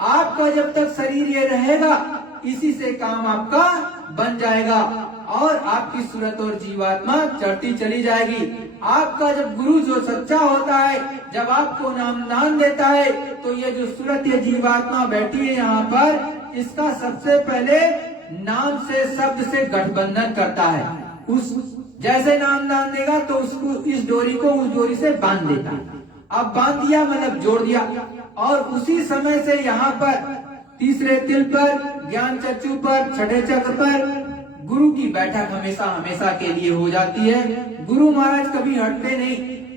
आपका जब तक शरीर ये रहेगा इसी से काम आपका बन जाएगा और आपकी सूरत और जीवात्मा चढ़ती चली जाएगी। आपका जब गुरु जो सच्चा होता है, जब आपको नामदान देता है तो ये जो सूरत ये जीवात्मा बैठी है यहाँ पर, इसका सबसे पहले नाम से शब्द से गठबंधन करता है। उस जैसे नामदान देगा तो उसको इस डोरी को उस डोरी से बांध देता है। अब बांध दिया मतलब जोड़ दिया, और उसी समय से यहाँ पर तीसरे तिल पर, ज्ञान चक्षु पर, छठे चक्र पर गुरु की बैठक हमेशा हमेशा के लिए हो जाती है। गुरु महाराज कभी हटते नहीं।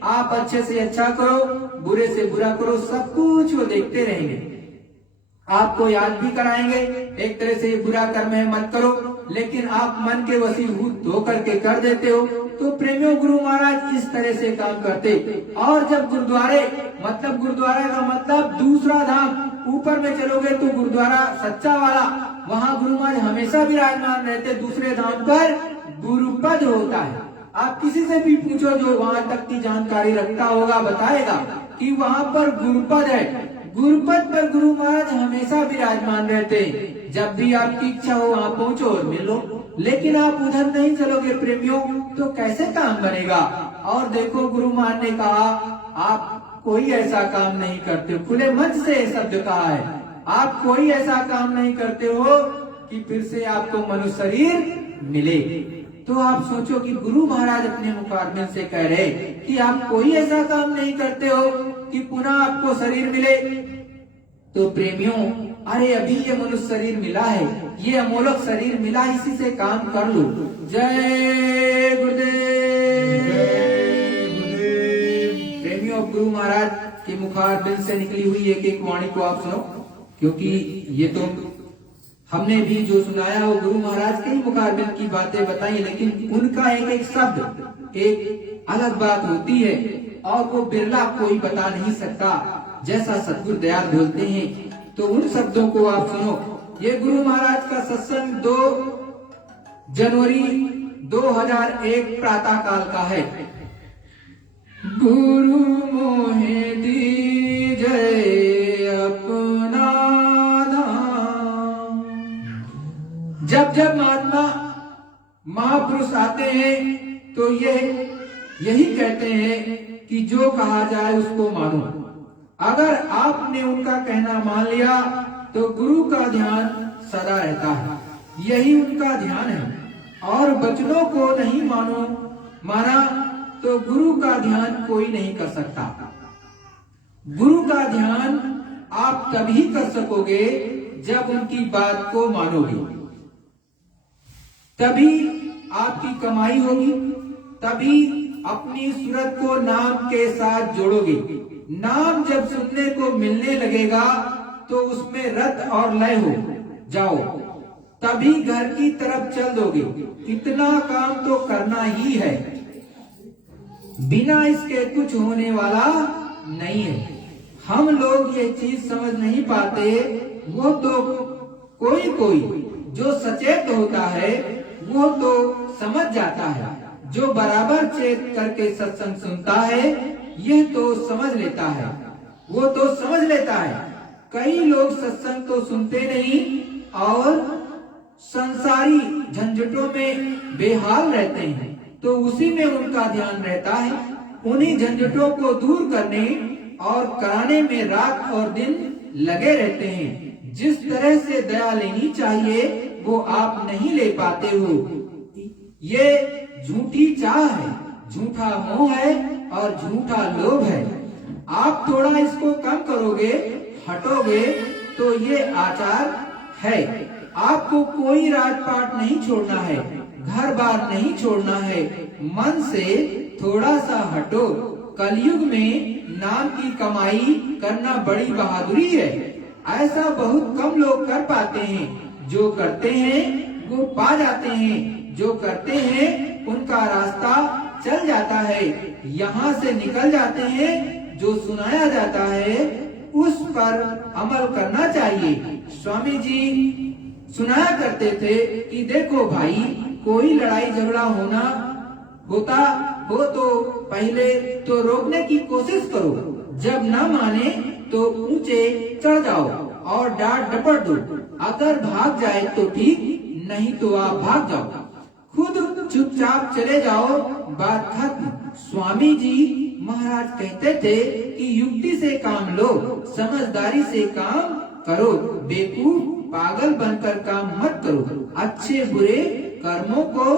आप अच्छे से अच्छा करो, बुरे से बुरा करो, सब कुछ वो देखते रहेंगे। आपको याद भी कराएंगे एक तरह से ये बुरा कर्म है मत करो, लेकिन आप मन के वशीभूत होकर के कर देते हो। तो प्रेमियों गुरु महाराज इस तरह से काम करते। और जब गुरुद्वारे मतलब गुरुद्वारे का मतलब दूसरा धाम ऊपर में चलोगे तो गुरुद्वारा सच्चा वाला, वहाँ गुरु महाराज हमेशा विराजमान रहते। दूसरे धाम पर गुरुपद होता है। आप किसी से भी पूछो जो वहाँ तक की जानकारी रखता होगा बताएगा कि वहाँ पर गुरुपद है। गुरुपद पर गुरु महाराज हमेशा विराजमान रहते। जब भी आपकी इच्छा हो वहाँ पहुँचो और मिलो। लेकिन आप उधर नहीं चलोगे प्रेमियों तो कैसे काम बनेगा। और देखो गुरु महाराज ने कहा आप कोई ऐसा काम नहीं करते हो, खुले मंच से ये शब्द कहा है, आप कोई ऐसा काम नहीं करते हो कि फिर से आपको मनुष्य शरीर मिले। तो आप सोचो कि गुरु महाराज अपने मुखारबिंद से कह रहे कि आप कोई ऐसा काम नहीं करते हो कि पुनः आपको शरीर मिले। तो प्रेमियों अरे अभी ये मनुष्य शरीर मिला है, ये अमोलक शरीर मिला, इसी से काम कर लो। जय गुरुदेव। प्रेमियों गुरु महाराज के मुखारबिंद से निकली हुई एक एक वाणी को आप सुनो, क्योंकि ये तो हमने भी जो सुनाया वो गुरु महाराज के ही मुखारबिंद की बातें बताई, लेकिन उनका एक एक शब्द एक अलग बात होती है और वो बिरला कोई बता नहीं सकता जैसा सतगुरु दयाल बोलते हैं। तो उन शब्दों को आप सुनो। ये गुरु महाराज का सत्संग 2 जनवरी 2001 प्रातः काल का है। गुरु मोहे दीजै अपना नाम। जब जब महात्मा महापुरुष आते हैं तो ये यही कहते हैं कि जो कहा जाए उसको मानो। अगर आपने उनका कहना मान लिया तो गुरु का ध्यान सदा रहता है, यही उनका ध्यान है। और वचनों को नहीं माना तो गुरु का ध्यान कोई नहीं कर सकता। गुरु का ध्यान आप तभी कर सकोगे जब उनकी बात को मानोगे, तभी आपकी कमाई होगी, तभी अपनी सूरत को नाम के साथ जोड़ोगे। नाम जब सुनने को मिलने लगेगा तो उसमें रत और लय हो जाओ, तभी घर की तरफ चल दोगे। इतना काम तो करना ही है, बिना इसके कुछ होने वाला नहीं है। हम लोग ये चीज समझ नहीं पाते, वो तो कोई जो सचेत होता है वो तो समझ जाता है, जो बराबर चेत करके सत्संग सुनता है ये तो समझ लेता है, वो तो समझ लेता है। कई लोग सत्संग तो सुनते नहीं और संसारी झंझटों में बेहाल रहते हैं, तो उसी में उनका ध्यान रहता है। उन्हीं झंझटों को दूर करने और कराने में रात और दिन लगे रहते हैं। जिस तरह से दया लेनी चाहिए वो आप नहीं ले पाते हो। ये झूठी चाह है, झूठा मोह है और झूठा लोभ है। आप थोड़ा इसको कम करोगे, हटोगे तो ये आचार है। आपको कोई राजपाट नहीं छोड़ना है, घर बार नहीं छोड़ना है, मन से थोड़ा सा हटो। कलयुग में नाम की कमाई करना बड़ी बहादुरी है। ऐसा बहुत कम लोग कर पाते हैं। जो करते हैं वो पा जाते हैं, जो करते हैं उनका रास्ता चल जाता है, यहाँ से निकल जाते हैं। जो सुनाया जाता है उस पर अमल करना चाहिए। स्वामी जी सुनाया करते थे कि देखो भाई, कोई लड़ाई झगड़ा होता हो तो पहले तो रोकने की कोशिश करो, जब ना माने तो ऊंचे चढ़ जाओ और डांट डपट दो। अगर भाग जाए तो ठीक, नहीं तो आप भाग जाओ, खुद चुपचाप चले जाओ, बात खत्म। स्वामी जी महाराज कहते थे कि युक्ति से काम लो, समझदारी से काम करो, बेवकूफ पागल बनकर काम मत करो। अच्छे बुरे कर्मों को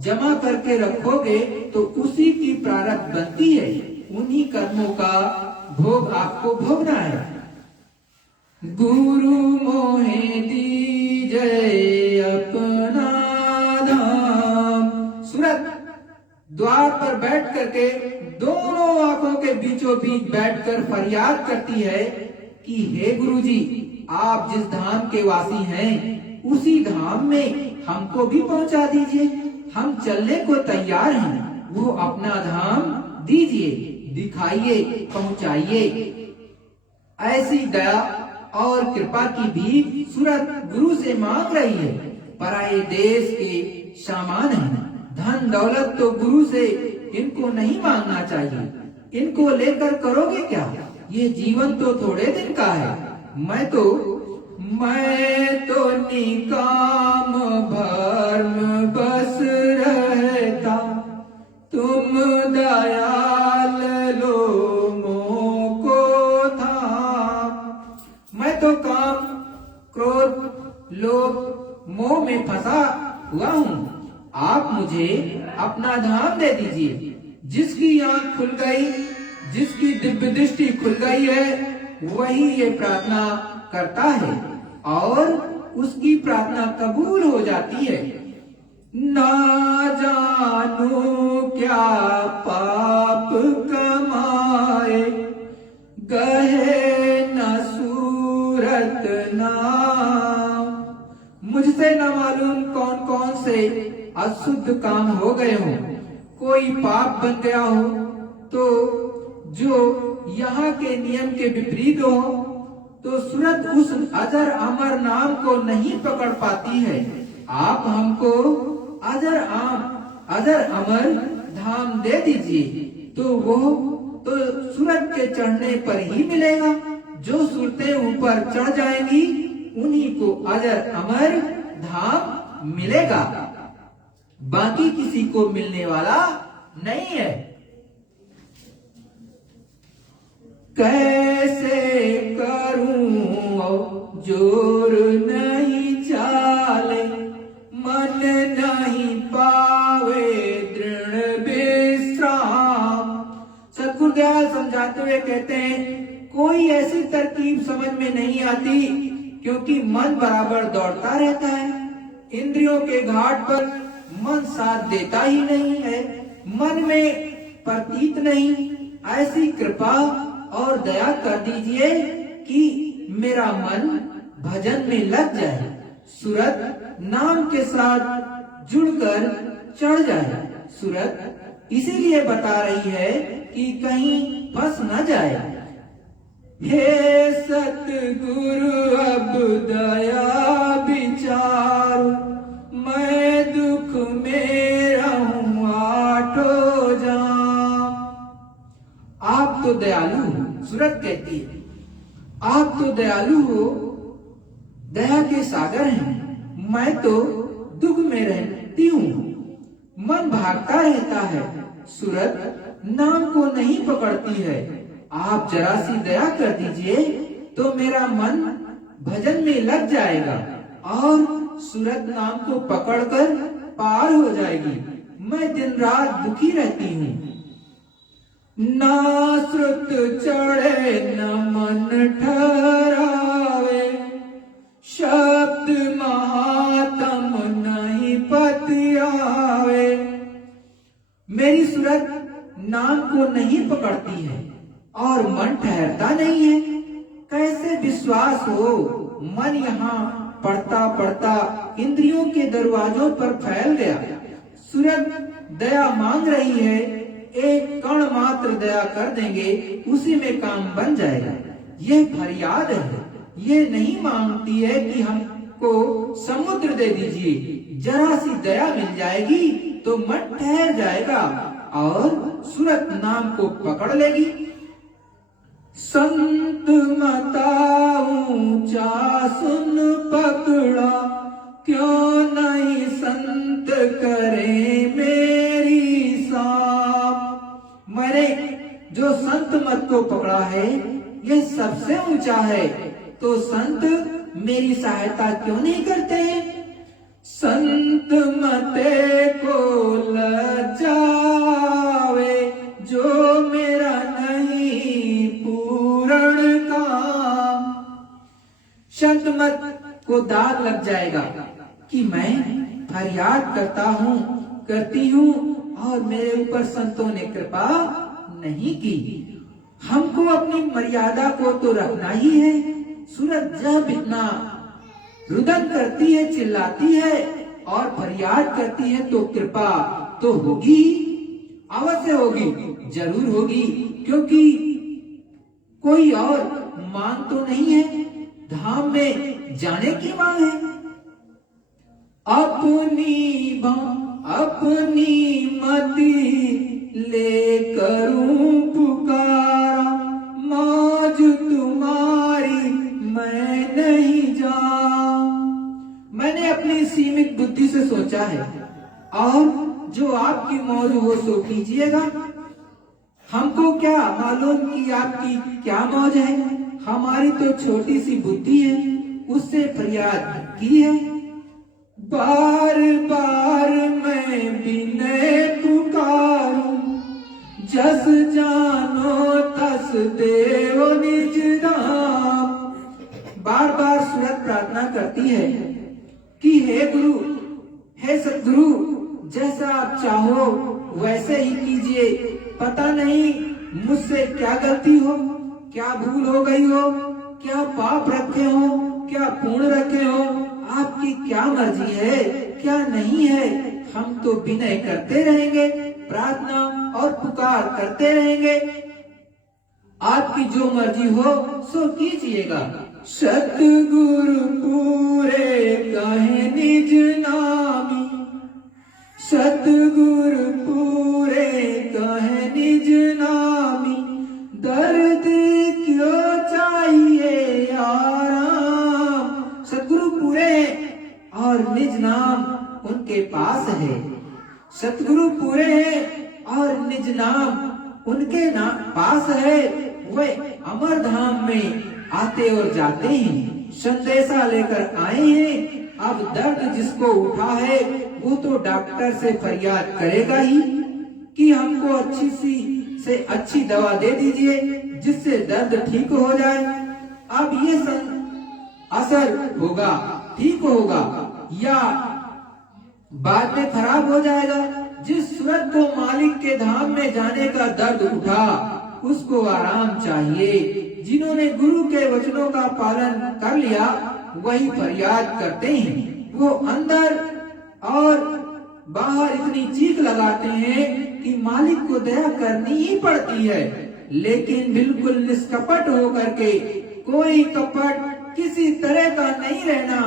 जमा करके रखोगे तो उसी की प्रारब्ध बनती है, उन्हीं कर्मों का भोग आपको भोगना है। गुरु मोहे दीजय अपना धाम। सूरत द्वार पर बैठ करके दोनों आंखों के बीचों बीच बैठकर फरियाद करती है कि हे गुरुजी, आप जिस धाम के वासी हैं उसी धाम में हमको भी पहुंचा दीजिए। हम चलने को तैयार हैं, वो अपना धाम दीजिए, दिखाइए, पहुंचाइए। ऐसी दया और कृपा की भी सूरत गुरु से मांग रही है। पराये देश के सामान है, धन दौलत तो गुरु से इनको नहीं मांगना चाहिए। इनको लेकर करोगे क्या? ये जीवन तो थोड़े दिन का है। मैं तो निकाम भर्म बस रहता, तुम दयाल लो मोको था। मैं तो काम क्रोध लोभ मोह में फंसा हुआ हूँ। आप मुझे अपना धाम दे दीजिए। जिसकी आंख खुल गई, जिसकी दिव्य दृष्टि खुल गई है, वही ये प्रार्थना करता है और उसकी प्रार्थना कबूल हो जाती है। ना जानू क्या पाप कमाए, गहे न सूरत नाम। मुझसे न मालूम कौन कौन से अशुद्ध काम हो गए हों, कोई पाप बन गया हो तो जो यहाँ के नियम के विपरीत हो, तो सूरत उस अजर अमर नाम को नहीं पकड़ पाती है। आप हमको अजर अमर धाम दे दीजिए, तो वो तो सूरत के चढ़ने पर ही मिलेगा। जो सूरतें ऊपर चढ़ जाएंगी उन्हीं को अजर अमर धाम मिलेगा, बाकी किसी को मिलने वाला नहीं है। कैसे करूं जोर नहीं चाले, मन नहीं पावे दृढ़ विश्राम। सद्गुरुदयाल समझाते हुए कहते हैं, कोई ऐसी तरकीब समझ में नहीं आती, क्योंकि मन बराबर दौड़ता रहता है। इंद्रियों के घाट पर मन साथ देता ही नहीं है, मन में प्रतीत नहीं। ऐसी कृपा और दया कर दीजिए कि मेरा मन भजन में लग जाए, सूरत नाम के साथ जुड़कर चढ़ जाए। सूरत इसीलिए बता रही है कि कहीं फंस न जाए। हे सतगुरु अब दया विचार, मैं दुख में रहूं आठो जाम। आप तो दयालु हो, सूरत कहती है, आप तो दयालु हो, दया के सागर हैं। मैं तो दुख में रहती हूँ, मन भागता रहता है। सूरत नाम को नहीं पकड़ती है। आप जरा सी दया कर दीजिए तो मेरा मन भजन में लग जाएगा और सूरत नाम को पकड़कर पार हो जाएगी। मैं दिन रात दुखी रहती हूँ। ना श्रुत चढ़े न मन ठहरावे, शब्द नाम को नहीं पकड़ती है और मन ठहरता नहीं है। कैसे विश्वास हो? मन यहाँ पढ़ता पढ़ता इंद्रियों के दरवाजों पर फैल गया। सूरत दया मांग रही है, एक कण मात्र दया कर देंगे, उसी में काम बन जाएगा। यह फरियाद है, ये नहीं मांगती है कि हमको समुद्र दे दीजिए, जरा सी दया मिल जाएगी तो मन ठहर जाएगा और सूरत नाम को पकड़ लेगी। संत मता ऊंचा सुन पकड़ा, क्यों नहीं संत करे मेरी साप। मैंने जो संत मत को पकड़ा है यह सबसे ऊंचा है, तो संत मेरी सहायता क्यों नहीं करते हैं? संत मते को लजावे, जो मेरा नहीं पूर्ण काम। संत मत को दाग लग जाएगा कि मैं फरियाद करती हूँ और मेरे ऊपर संतों ने कृपा नहीं की। हमको अपनी मर्यादा को तो रखना ही है। सूरत जब इतना रुदन करती है, चिल्लाती है और फरियाद करती है तो कृपा तो होगी, अवश्य होगी, जरूर होगी, क्योंकि कोई और मांग तो नहीं है, धाम में जाने की मांग है। अपनी मति ले करूं पुकारा, मौज तुम्हारी मैं नहीं जाऊं। मैंने अपनी सीमित बुद्धि से सोचा है और जो आपकी मौज हो सो कीजिएगा। हमको क्या मालूम कि आपकी क्या मौज है, हमारी तो छोटी सी बुद्धि है, उससे फरियाद की है। बार बार मैं विनय पुकारूं, जस जानो तस देव निज धाम। बार बार सूरत प्रार्थना करती है कि हे गुरु, हे सद्गुरु, जैसा आप चाहो वैसे ही कीजिए। पता नहीं मुझसे क्या गलती हो, क्या भूल हो गई हो, क्या पाप रखे हो, क्या पुण्य रखे हो, आपकी क्या मर्जी है, क्या नहीं है। हम तो विनय करते रहेंगे, प्रार्थना और पुकार करते रहेंगे। आपकी जो मर्जी हो सो कीजिएगा। सतगुरु पूरे कहे निज नामी, सतगुरु पूरे कहे निज नामी, दर्द क्यों चाहिए आराम। सतगुरु पूरे हैं और निज नाम उनके पास है। सतगुरु पूरे हैं और निज नाम उनके पास है। वे अमर धाम में आते और जाते हैं, संदेशा लेकर आए हैं। अब दर्द जिसको उठा है वो तो डॉक्टर से फरियाद करेगा ही कि हमको अच्छी सी से अच्छी दवा दे दीजिए जिससे दर्द ठीक हो जाए। अब ये असर होगा, ठीक होगा या बाद में खराब हो जाएगा। जिस सूरत को मालिक के धाम में जाने का दर्द उठा उसको आराम चाहिए। जिन्होंने गुरु के वचनों का पालन कर लिया वही फरियाद करते हैं। वो अंदर और बाहर इतनी चीख लगाते हैं कि मालिक को दया करनी ही पड़ती है, लेकिन बिल्कुल निष्कपट होकर के, कोई कपट किसी तरह का नहीं रहना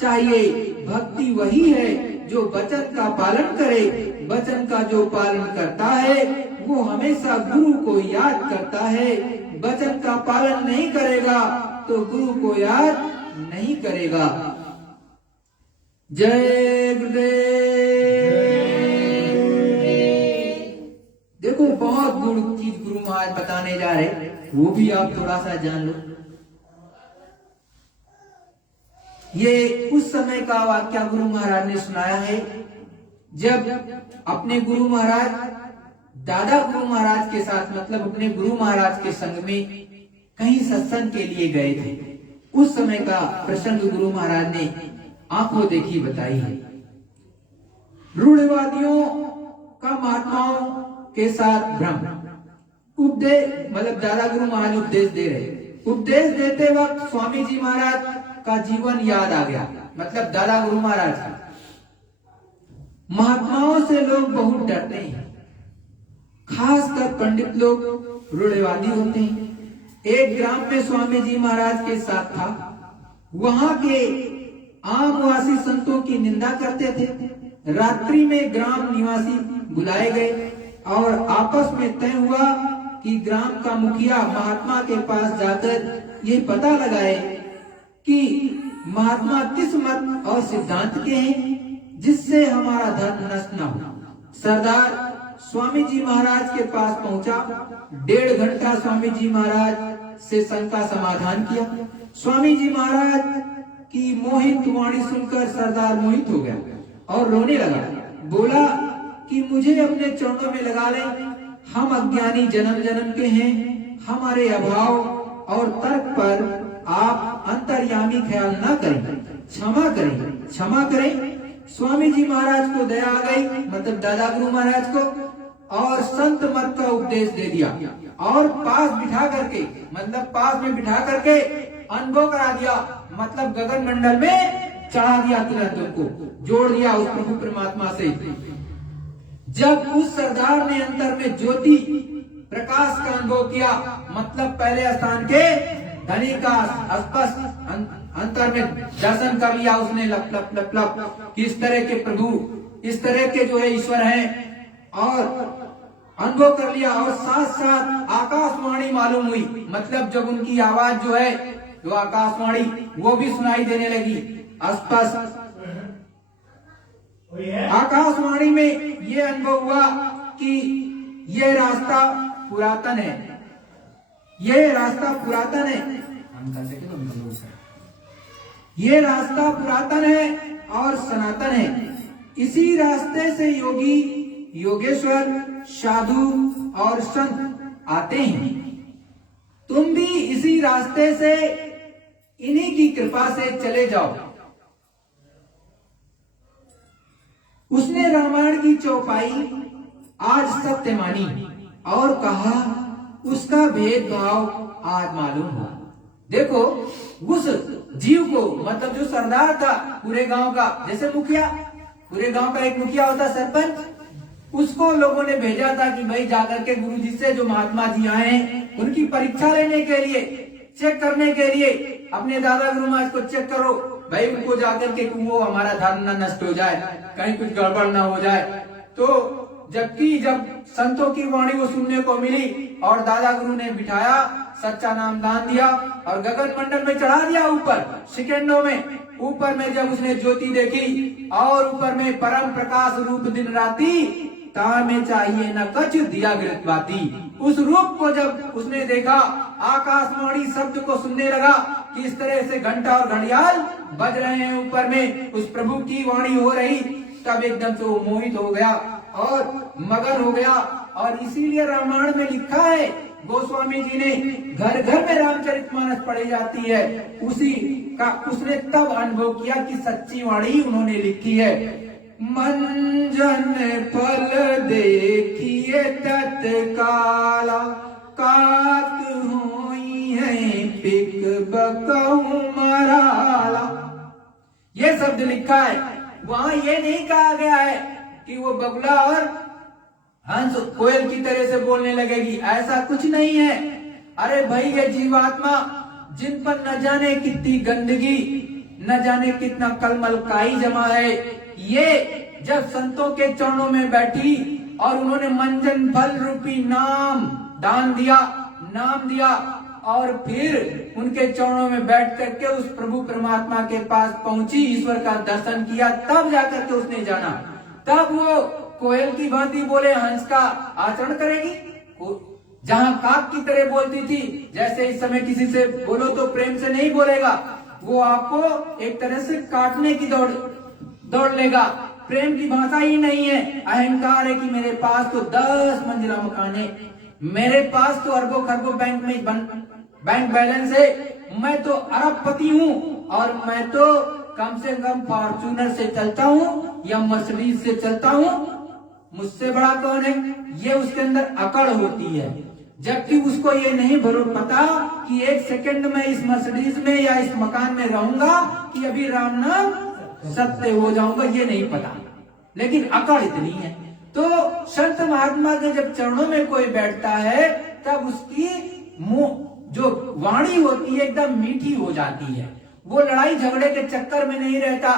चाहिए। भक्ति वही है जो वचन का पालन करे। वचन का जो पालन करता है वो हमेशा गुरु को याद करता है। वचन का पालन नहीं करेगा तो गुरु को याद नहीं करेगा। जय गुरुदेव। देखो बहुत गुरु चीज गुरु महाराज बताने जा रहे, वो भी आप थोड़ा सा जान लो। ये उस समय का वाक्य गुरु महाराज ने सुनाया है जब अपने गुरु महाराज दादा गुरु महाराज के साथ, मतलब अपने गुरु महाराज के संग में कहीं सत्संग के लिए गए थे। उस समय का प्रसंग गुरु महाराज ने आंखों देखी बताई है। रूढ़वादियों का महात्माओं के साथ भ्रम। उपदेश मतलब दादा गुरु महाराज उपदेश दे रहे, उपदेश देते वक्त स्वामी जी महाराज का जीवन याद आ गया, मतलब दादा गुरु महाराज का। महात्माओं से लोग बहुत डरते हैं, खासकर पंडित लोग रूढ़िवादी होते हैं। एक ग्राम में स्वामी जी महाराज के साथ था, वहां के आमवासी संतों की निंदा करते थे। रात्रि में ग्राम निवासी बुलाए गए और आपस में तय हुआ कि ग्राम का मुखिया महात्मा के पास जाकर ये पता लगाए कि महात्मा किस मत और सिद्धांत के हैं, जिससे हमारा धर्म नष्ट न हो। सरदार स्वामी जी महाराज के पास पहुंचा। 1.5 घंटा स्वामी जी महाराज से शंका समाधान किया। स्वामी जी महाराज की मोहित वाणी सुनकर सरदार मोहित हो गया और रोने लगा। बोला कि मुझे अपने चरणों में लगा लें, हम अज्ञानी जन्म जन्म के हैं, हमारे अभाव और तर्क पर आप अंतर्यामी ख्याल न करें, क्षमा करें, क्षमा करें। स्वामी जी महाराज को दया आ गई, मतलब दादा गुरु महाराज को, और संत मत का उपदेश दे दिया और पास बिठा करके, मतलब पास में बिठा करके अनुभव करा दिया, मतलब गगन मंडल में चढ़ा दिया, तुरंत उनको जोड़ दिया उस प्रभु परमात्मा से। जब उस सरदार ने अंतर में ज्योति प्रकाश का अनुभव किया, मतलब पहले स्थान के धनी का स्पष्ट अंतर में दर्शन कर लिया उसने, लप लप लप लप, इस तरह के प्रभु, इस तरह के जो है ईश्वर हैं, और अनुभव कर लिया। और साथ साथ आकाशवाणी मालूम हुई, मतलब जब उनकी आवाज जो है, जो आकाशवाणी, वो भी सुनाई देने लगी स्पष्ट। आकाशवाणी में ये अनुभव हुआ कि ये रास्ता पुरातन है, ये रास्ता पुरातन है, ये रास्ता पुरातन है और सनातन है। इसी रास्ते से योगी, योगेश्वर, साधु और संत आते हैं। तुम भी इसी रास्ते से, इन्हीं की कृपा से चले जाओ। उसने रामायण की चौपाई आज सत्य मानी और कहा उसका भेदभाव आज मालूम हुआ। देखो उस जीव को, मतलब जो सरदार था पूरे गांव का, जैसे मुखिया, पूरे गांव का एक मुखिया होता, सरपंच, उसको लोगों ने भेजा था कि भाई जाकर के गुरुजी से, जो महात्मा जी आए हैं, उनकी परीक्षा लेने के लिए, चेक करने के लिए, अपने दादा गुरु महाराज को चेक करो भाई, उनको जाकर के वो हमारा धर्म न नष्ट हो जाए, कहीं कुछ गड़बड़ न हो जाए। तो जबकि जब संतों की वाणी वो सुनने को मिली और दादा गुरु ने बिठाया, सच्चा नाम दान दिया और गगन मंडल में चढ़ा दिया ऊपर, सेकेंडों में। ऊपर में जब उसने ज्योति देखी और ऊपर में परम प्रकाश रूप दिन राती, तार में चाहिए न कछ दिया गिरत बाती। उस रूप को जब उसने देखा, आकाशवाणी शब्द को सुनने लगा कि इस तरह से घंटा और घड़ियाल बज रहे हैं ऊपर में, उस प्रभु की वाणी हो रही, तब एकदम से वो मोहित हो गया और मगन हो गया। और इसीलिए रामायण में लिखा है, गोस्वामी जी ने, घर घर में रामचरितमानस पढ़ी जाती है, उसी का उसने तब अनुभव किया कि सच्ची वाणी उन्होंने लिखी है। मंजन फल देखिए तत्काला, काक होई है पिक बकहु मराला। ये शब्द लिखा है, वहां ये नहीं कहा गया है कि वो बगुला और हंस कोयल की तरह से बोलने लगेगी, ऐसा कुछ नहीं है। अरे भाई ये जीवात्मा जिन पर न जाने कितनी गंदगी, न जाने कितना कलमल काई जमा है, ये जब संतों के चरणों में बैठी और उन्होंने मंजन फल रूपी नाम दान दिया, नाम दिया, और फिर उनके चरणों में बैठ करके उस प्रभु परमात्मा के पास पहुंची, ईश्वर का दर्शन किया, तब जाकर के उसने जाना। तब वो कोयल की भांति बोले, हंस का आचरण करेगी, जहां काक की तरह बोलती थी, जैसे इस समय किसी से बोलो तो प्रेम से नहीं बोलेगा, वो आपको एक तरह से काटने की दौड़ लेगा। प्रेम की भाषा ही नहीं है, अहंकार है कि मेरे पास तो 10 मंजिला मकान है, मेरे पास तो अरबों खरबों बैंक बैलेंस है, मैं तो अरबपति हूँ, और मैं तो कम से कम फॉर्च्यूनर से चलता हूँ या मर्सिडीज से चलता हूँ, मुझसे बड़ा कौन है, ये उसके अंदर अकड़ होती है। जबकि उसको ये नहीं पता कि एक सेकंड में इस मर्सिडीज में या इस मकान में रहूंगा कि अभी राम नाम सत्य हो जाऊंगा, ये नहीं पता, लेकिन अकड़ इतनी है। तो संत महात्मा के जब चरणों में कोई बैठता है तब उसकी मुंह जो वाणी होती है एकदम मीठी हो जाती है, वो लड़ाई झगड़े के चक्कर में नहीं रहता।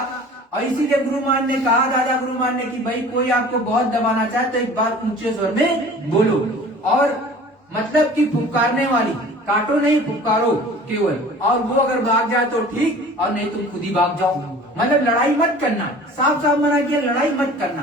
और इसीलिए गुरुमान ने कहा, दादा गुरुमान ने, कि भाई कोई आपको बहुत दबाना चाहे तो एक बार ऊंचे स्वर में बोलो, और मतलब कि फुफकारने वाली, काटो नहीं फुफकारो केवल, और वो अगर भाग जाए तो ठीक, और नहीं तुम खुद ही भाग जाओ। मतलब लड़ाई मत करना, साफ साफ मना किया, लड़ाई मत करना,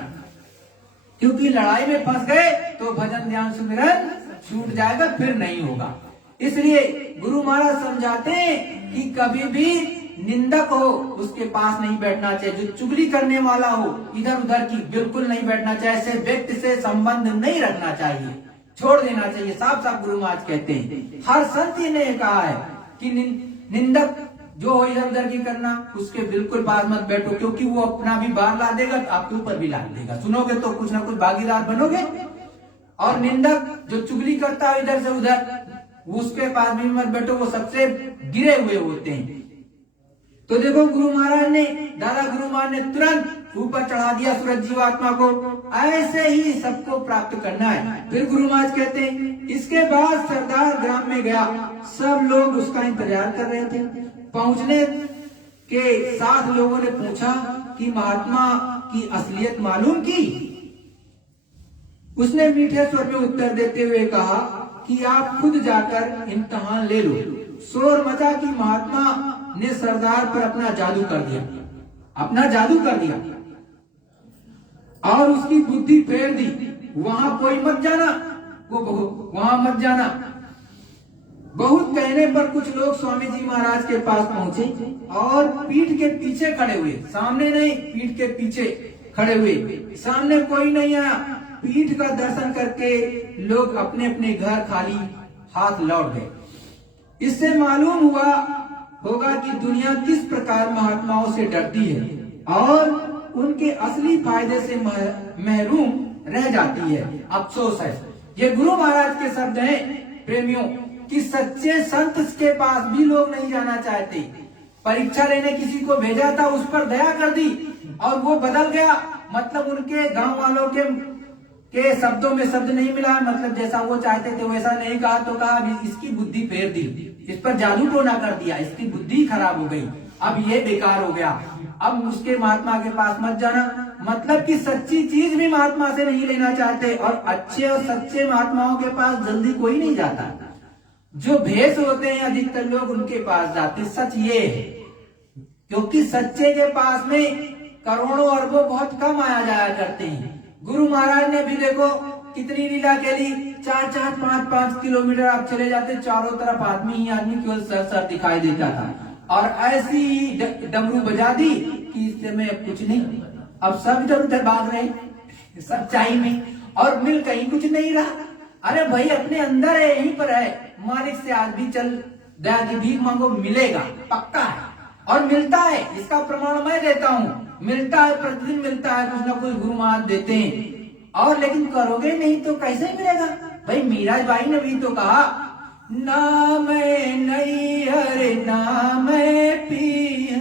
क्योंकि लड़ाई में फंस गए तो भजन ध्यान सुमिरन छूट जाएगा, फिर नहीं होगा। इसलिए गुरु महाराज समझाते हैं कि कभी भी निंदक हो उसके पास नहीं बैठना चाहिए, जो चुगली करने वाला हो इधर उधर की बिल्कुल नहीं बैठना चाहिए, ऐसे व्यक्ति से संबंध नहीं रखना चाहिए, छोड़ देना चाहिए। साफ साफ गुरु महाराज कहते हैं, हर संत ने कहा है कि निंदक जो हो इधर उधर की करना, उसके बिल्कुल पास मत बैठो, क्योंकि वो अपना भी बाहर ला देगा तो आपके ऊपर भी ला देगा, सुनोगे तो कुछ ना कुछ भागीदार बनोगे। और निंदक जो चुगली करता है इधर से उधर, उसके पास भी मत बैठो, वो सबसे गिरे हुए होते हैं। तो देखो गुरु महाराज ने, दादा गुरु महाराज ने तुरंत ऊपर चढ़ा दिया सूरज जीवात्मा को, ऐसे ही सबको प्राप्त करना है। फिर गुरु महाराज कहते हैं, इसके बाद सरदार ग्राम में गया, सब लोग उसका इंतजार कर रहे थे। पहुंचने के साथ लोगों ने पूछा कि महात्मा की असलियत मालूम की? उसने मीठे स्वर में उत्तर देते हुए कहा कि आप खुद जाकर इम्तिहान ले लो। शोर मचा कि महात्मा ने सरदार पर अपना जादू कर दिया, अपना जादू कर दिया और उसकी बुद्धि फेर दी। वहां कोई मत जाना, वहां मत जाना। बहुत कहने पर कुछ लोग स्वामी जी महाराज के पास पहुंचे और पीठ के पीछे खड़े हुए, सामने नहीं, पीठ के पीछे खड़े हुए। सामने कोई नहीं आया। पीठ का दर्शन करके लोग अपने अपने घर खाली हाथ लौट गए। इससे मालूम हुआ होगा कि दुनिया किस प्रकार महात्माओं से डरती है और उनके असली फायदे से महरूम रह जाती है। अफसोस है, ये गुरु महाराज के शब्द हैं प्रेमियों, कि सच्चे संत के पास भी लोग नहीं जाना चाहते। परीक्षा लेने किसी को भेजा था, उस पर दया कर दी और वो बदल गया, मतलब उनके गांव वालों के शब्दों में शब्द नहीं मिला, मतलब जैसा वो चाहते थे वैसा नहीं कहा, तो कहा अभी इसकी बुद्धि फेर दी, इस पर जादू टोना कर दिया, इसकी बुद्धि खराब हो गई, अब ये बेकार हो गया, अब उसके महात्मा के पास मत जाना। मतलब कि सच्ची चीज भी महात्मा से नहीं लेना चाहते, और अच्छे और सच्चे महात्माओं के पास जल्दी कोई नहीं जाता। जो भेष होते हैं अधिकतर लोग उनके पास जाते। सच ये है, क्योंकि सच्चे के पास में करोड़ों अरबों बहुत कम आया जाया करते हैं। गुरु महाराज ने भी देखो कितनी लीला खेली, 4-4, 5-5 किलोमीटर आप चले जाते, चारों तरफ आदमी ही आदमी, केवल सर सर दिखाई देता था, और ऐसी डमरू बजा दी कि इससे में कुछ नहीं, अब सब इधर उधर भाग रहे सच्चाई में, और मिल कहीं कुछ नहीं रहा। अरे भाई अपने अंदर है, यहीं पर है, मालिक से आज भी चल दया की भीख मांगो, मिलेगा, पक्का है, और मिलता है, इसका प्रमाण मैं देता हूँ, मिलता है, प्रतिदिन मिलता है, कुछ ना कुछ गुरु महाराज देते हैं। और लेकिन करोगे नहीं तो कैसे मिलेगा? भाई मीराज भाई ने भी तो कहा, ना मैं नहीं हरे ना मैं पिया,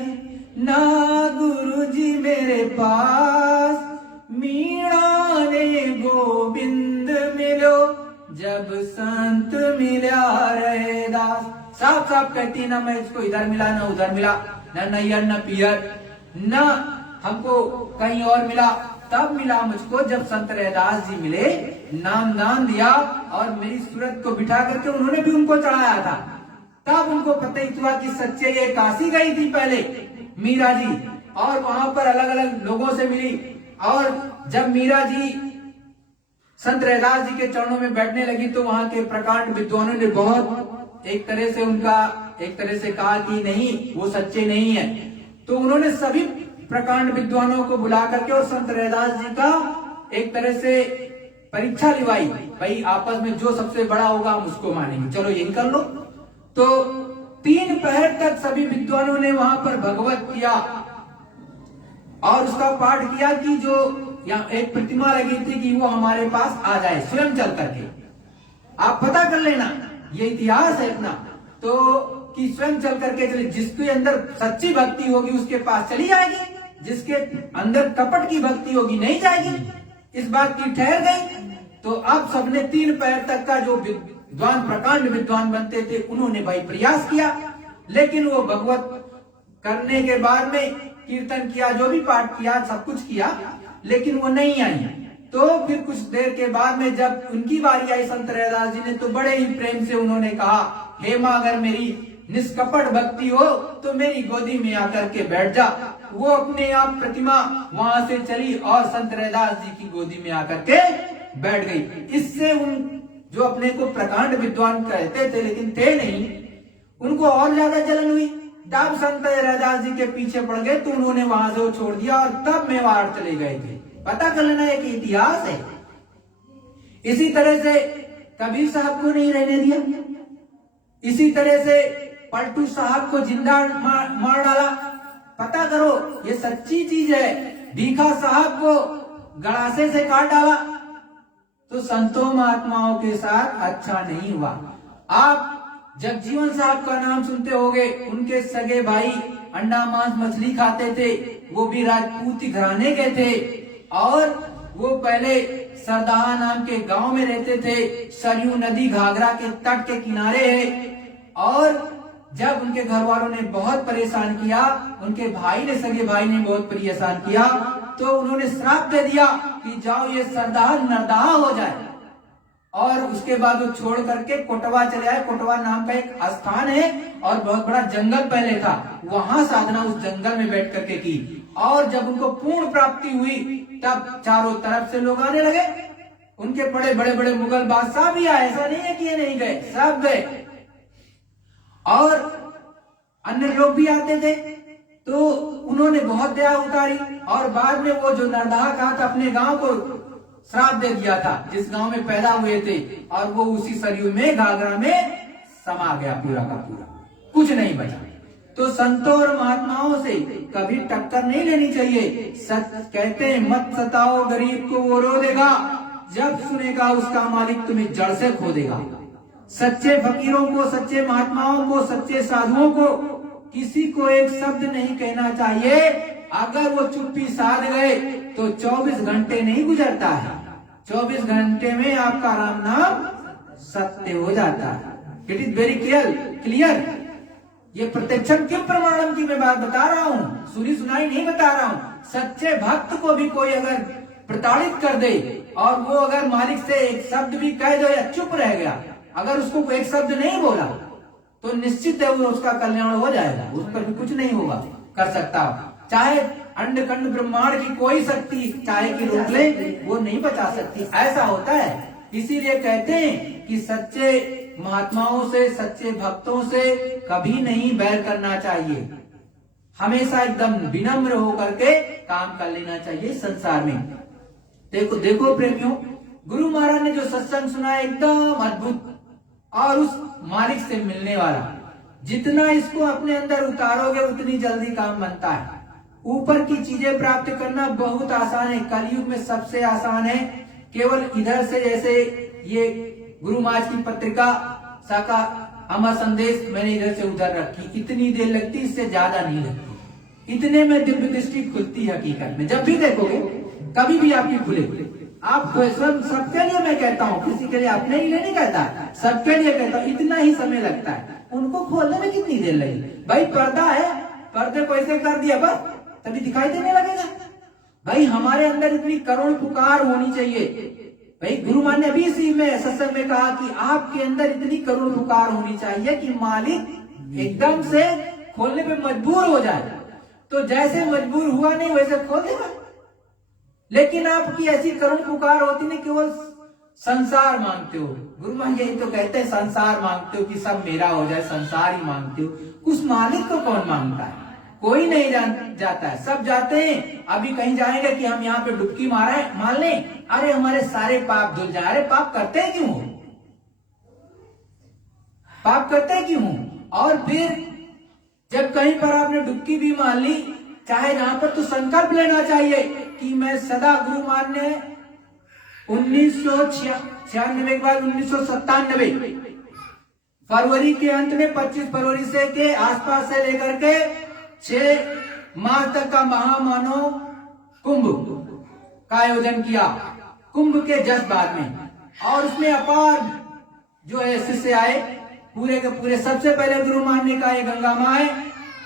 ना गुरु जी मेरे पास, मीरा ने गोविंद मिलो, जब संत मिला रहे दास। साफ साफ कहती ना मैं इसको इधर मिला ना उधर मिला, न नैयर न पियर, न हमको कहीं और मिला, तब मिला मुझको जब संत रैदास जी मिले, नाम दान दिया और मेरी सूरत को बिठा करके उन्होंने भी उनको चढ़ाया था, तब उनको पता ही हुआ कि सच्चे ये काशी गई थी पहले मीरा जी, और वहां पर अलग अलग लोगों से मिली। और जब मीरा जी संत रैदास जी के चरणों में बैठने लगी तो वहां के प्रकांड विद्वानों ने बहुत एक तरह से कहा कि नहीं वो सच्चे नहीं है। तो उन्होंने सभी प्रकांड विद्वानों को बुला करके और संत रैदास जी का एक तरह से परीक्षा लिवाई, भाई आपस में जो सबसे बड़ा होगा हम उसको मानेंगे, चलो यही कर लो। तो 3 पहर तक सभी विद्वानों ने वहां पर भगवत किया और उसका पाठ किया कि जो या एक प्रतिमा लगी थी कि वो हमारे पास आ जाए स्वयं चल करके। आप पता कर लेना, ये इतिहास है इतना, तो कि स्वयं चल करके चले। जिसके अंदर सच्ची भक्ति होगी उसके पास चली जाएगी, जिसके अंदर कपट की भक्ति होगी नहीं जाएगी। इस बात की ठहर गई। तो अब सबने 3 पैर तक का जो विद्वान, प्रकांड विद्वान बनते थे, उन्होंने भाई प्रयास किया, लेकिन वो भगवत करने के बाद में कीर्तन किया, जो भी पाठ किया, सब कुछ किया, लेकिन वो नहीं आई। तो फिर कुछ देर के बाद में जब उनकी बारी आई संत रैदास जी ने, तो बड़े ही प्रेम से उन्होंने कहा, हे माँ, अगर मेरी निष्कपट भक्ति हो तो मेरी गोदी में आकर के बैठ जा। वो अपने आप प्रतिमा वहां से चली और संत रैदास जी की गोदी में आकर के बैठ गई। इससे उन जो अपने को प्रकांड विद्वान कहते थे लेकिन थे नहीं, उनको और ज्यादा जलन हुई। तब संत रैदास जी के पीछे पड़ गए, तो उन्होंने वहां से वो छोड़ दिया और तब मेवाड़ चले गए थे। पता कर लेना एक इतिहास है। इसी तरह से कबीर साहब को नहीं रहने दिया, इसी तरह से पलटू साहब को जिंदा मार डाला। पता करो, ये सच्ची चीज है। भीखा साहब को गड़ासे से काट डाला। तो संतों महात्माओं के साथ अच्छा नहीं हुआ। आप जगजीवन साहब का नाम सुनते होंगे, उनके सगे भाई अंडा मांस मछली खाते थे, वो भी राजपूती घराने के थे और वो पहले सरदाहा नाम के गांव में रहते थे। सरयू नदी घाघरा के तट के किनारे है। और जब उनके घर वालों ने बहुत परेशान किया, उनके भाई ने, सगे भाई ने बहुत परेशान किया, तो उन्होंने श्राप दे दिया कि जाओ ये सरदाहा नरदाहा हो जाए। और उसके बाद वो छोड़ करके कोटवा चले आए। कोटवा नाम का एक स्थान है और बहुत बड़ा जंगल पहले था, वहां साधना उस जंगल में बैठ करके की। और जब उनको पूर्ण प्राप्ति हुई, तब चारों तरफ से लोग आने लगे। उनके बड़े बड़े बड़े मुगल बादशाह भी आए, ऐसा नहीं है कि ये नहीं गए, सब गए। और अन्य लोग भी आते थे। तो उन्होंने बहुत दया उतारी और बाद में वो जो नरदाहा कहा था, अपने गांव को श्राप दे दिया था, जिस गांव में पैदा हुए थे, और वो उसी सरयू में, घाघरा में समा गया पूरा का पूरा, कुछ नहीं बचा। तो संतों और महात्माओं से कभी टक्कर नहीं लेनी चाहिए। सच कहते हैं, मत सताओ गरीब को, वो रो देगा, जब सुनेगा उसका मालिक तुम्हें जड़ से खो देगा। सच्चे फकीरों को, सच्चे महात्माओं को, सच्चे साधुओं को किसी को एक शब्द नहीं कहना चाहिए। अगर वो चुप्पी साध गए तो 24 घंटे नहीं गुजरता है, 24 घंटे में आपका राम नाम सत्य हो जाता है। It is very clear. ये प्रत्यक्षम किम प्रमाणम की मैं बात बता रहा हूँ, सुनी सुनाई नहीं बता रहा हूँ। सच्चे भक्त को भी कोई अगर प्रताड़ित कर दे और वो अगर मालिक से एक शब्द भी कह दो या चुप रह गया, अगर उसको एक शब्द नहीं बोला, तो निश्चित है वो उसका कल्याण हो जाएगा, उस पर भी कुछ नहीं होगा कर सकता। चाहे अंड कंड ब्रह्मांड की कोई शक्ति चाहे कि रोक ले, वो नहीं बचा सकती। ऐसा होता है। इसीलिए कहते हैं कि सच्चे महात्माओं से, सच्चे भक्तों से कभी नहीं बैर करना चाहिए। हमेशा एकदम विनम्र होकर के काम कर लेना चाहिए संसार में। देखो देखो प्रेमियों, गुरु महाराज ने जो सत्संग सुना एकदम अद्भुत और उस मालिक से मिलने वाला। जितना इसको अपने अंदर उतारोगे उतनी जल्दी काम बनता है। ऊपर की चीजें प्राप्त करना बहुत आसान है, कलयुग में सबसे आसान है। केवल इधर से, जैसे ये गुरु महाराज की पत्रिका शाखा अमर संदेश मैंने इधर से उधर रखी, इतनी देर लगती, इससे ज्यादा नहीं लगती। इतने में दिव्य दृष्टि खुलती है। हकीकत में जब भी देखोगे, कभी भी आपकी खुले, आप सबके लिए मैं कहता हूँ, किसी के लिए अपने लिए नहीं कहता, सबके लिए कहता हूँ, इतना ही समय लगता है। उनको खोलने में कितनी देर लगी? भाई पर्दा है, पर्दे को ऐसे कर दिया बस, तभी दिखाई देने लगेगा। भाई हमारे अंदर इतनी करुण पुकार होनी चाहिए। भाई गुरु महाराज ने अभी इसी में सत्संग में कहा कि आपके अंदर इतनी करुण पुकार होनी चाहिए कि मालिक एकदम से खोलने पे मजबूर हो जाए। तो जैसे मजबूर हुआ नहीं वैसे खोल देगा। लेकिन आपकी ऐसी करुण पुकार होती नहीं, केवल संसार मांगते हो। गुरु महाराज यही तो कहते हैं, संसार मांगते हो कि सब मेरा हो जाए, संसार ही मांगते हो। उस मालिक को कौन मांगता है? कोई नहीं जाता है, सब जाते हैं। अभी कहीं जाएंगे कि हम यहाँ पे डुबकी मार लें, अरे हमारे सारे पाप धुल जाए। अरे पाप करते हैं क्यों? पाप करते हैं क्यों? और फिर जब कहीं पर आपने डुबकी भी मार ली, चाहे जहां पर, तो संकल्प लेना चाहिए कि मैं सदा गुरु मान्य 1996 के बाद 1997 फरवरी के अंत में 25 फरवरी से के आसपास से लेकर के 6 मार्च तक का महामानव कुंभ का आयोजन किया, कुंभ के जस्ट बाद में। और उसमें अपार जो है शिष्य आए, पूरे के पूरे। सबसे पहले गुरु मानने का ये गंगा माँ है,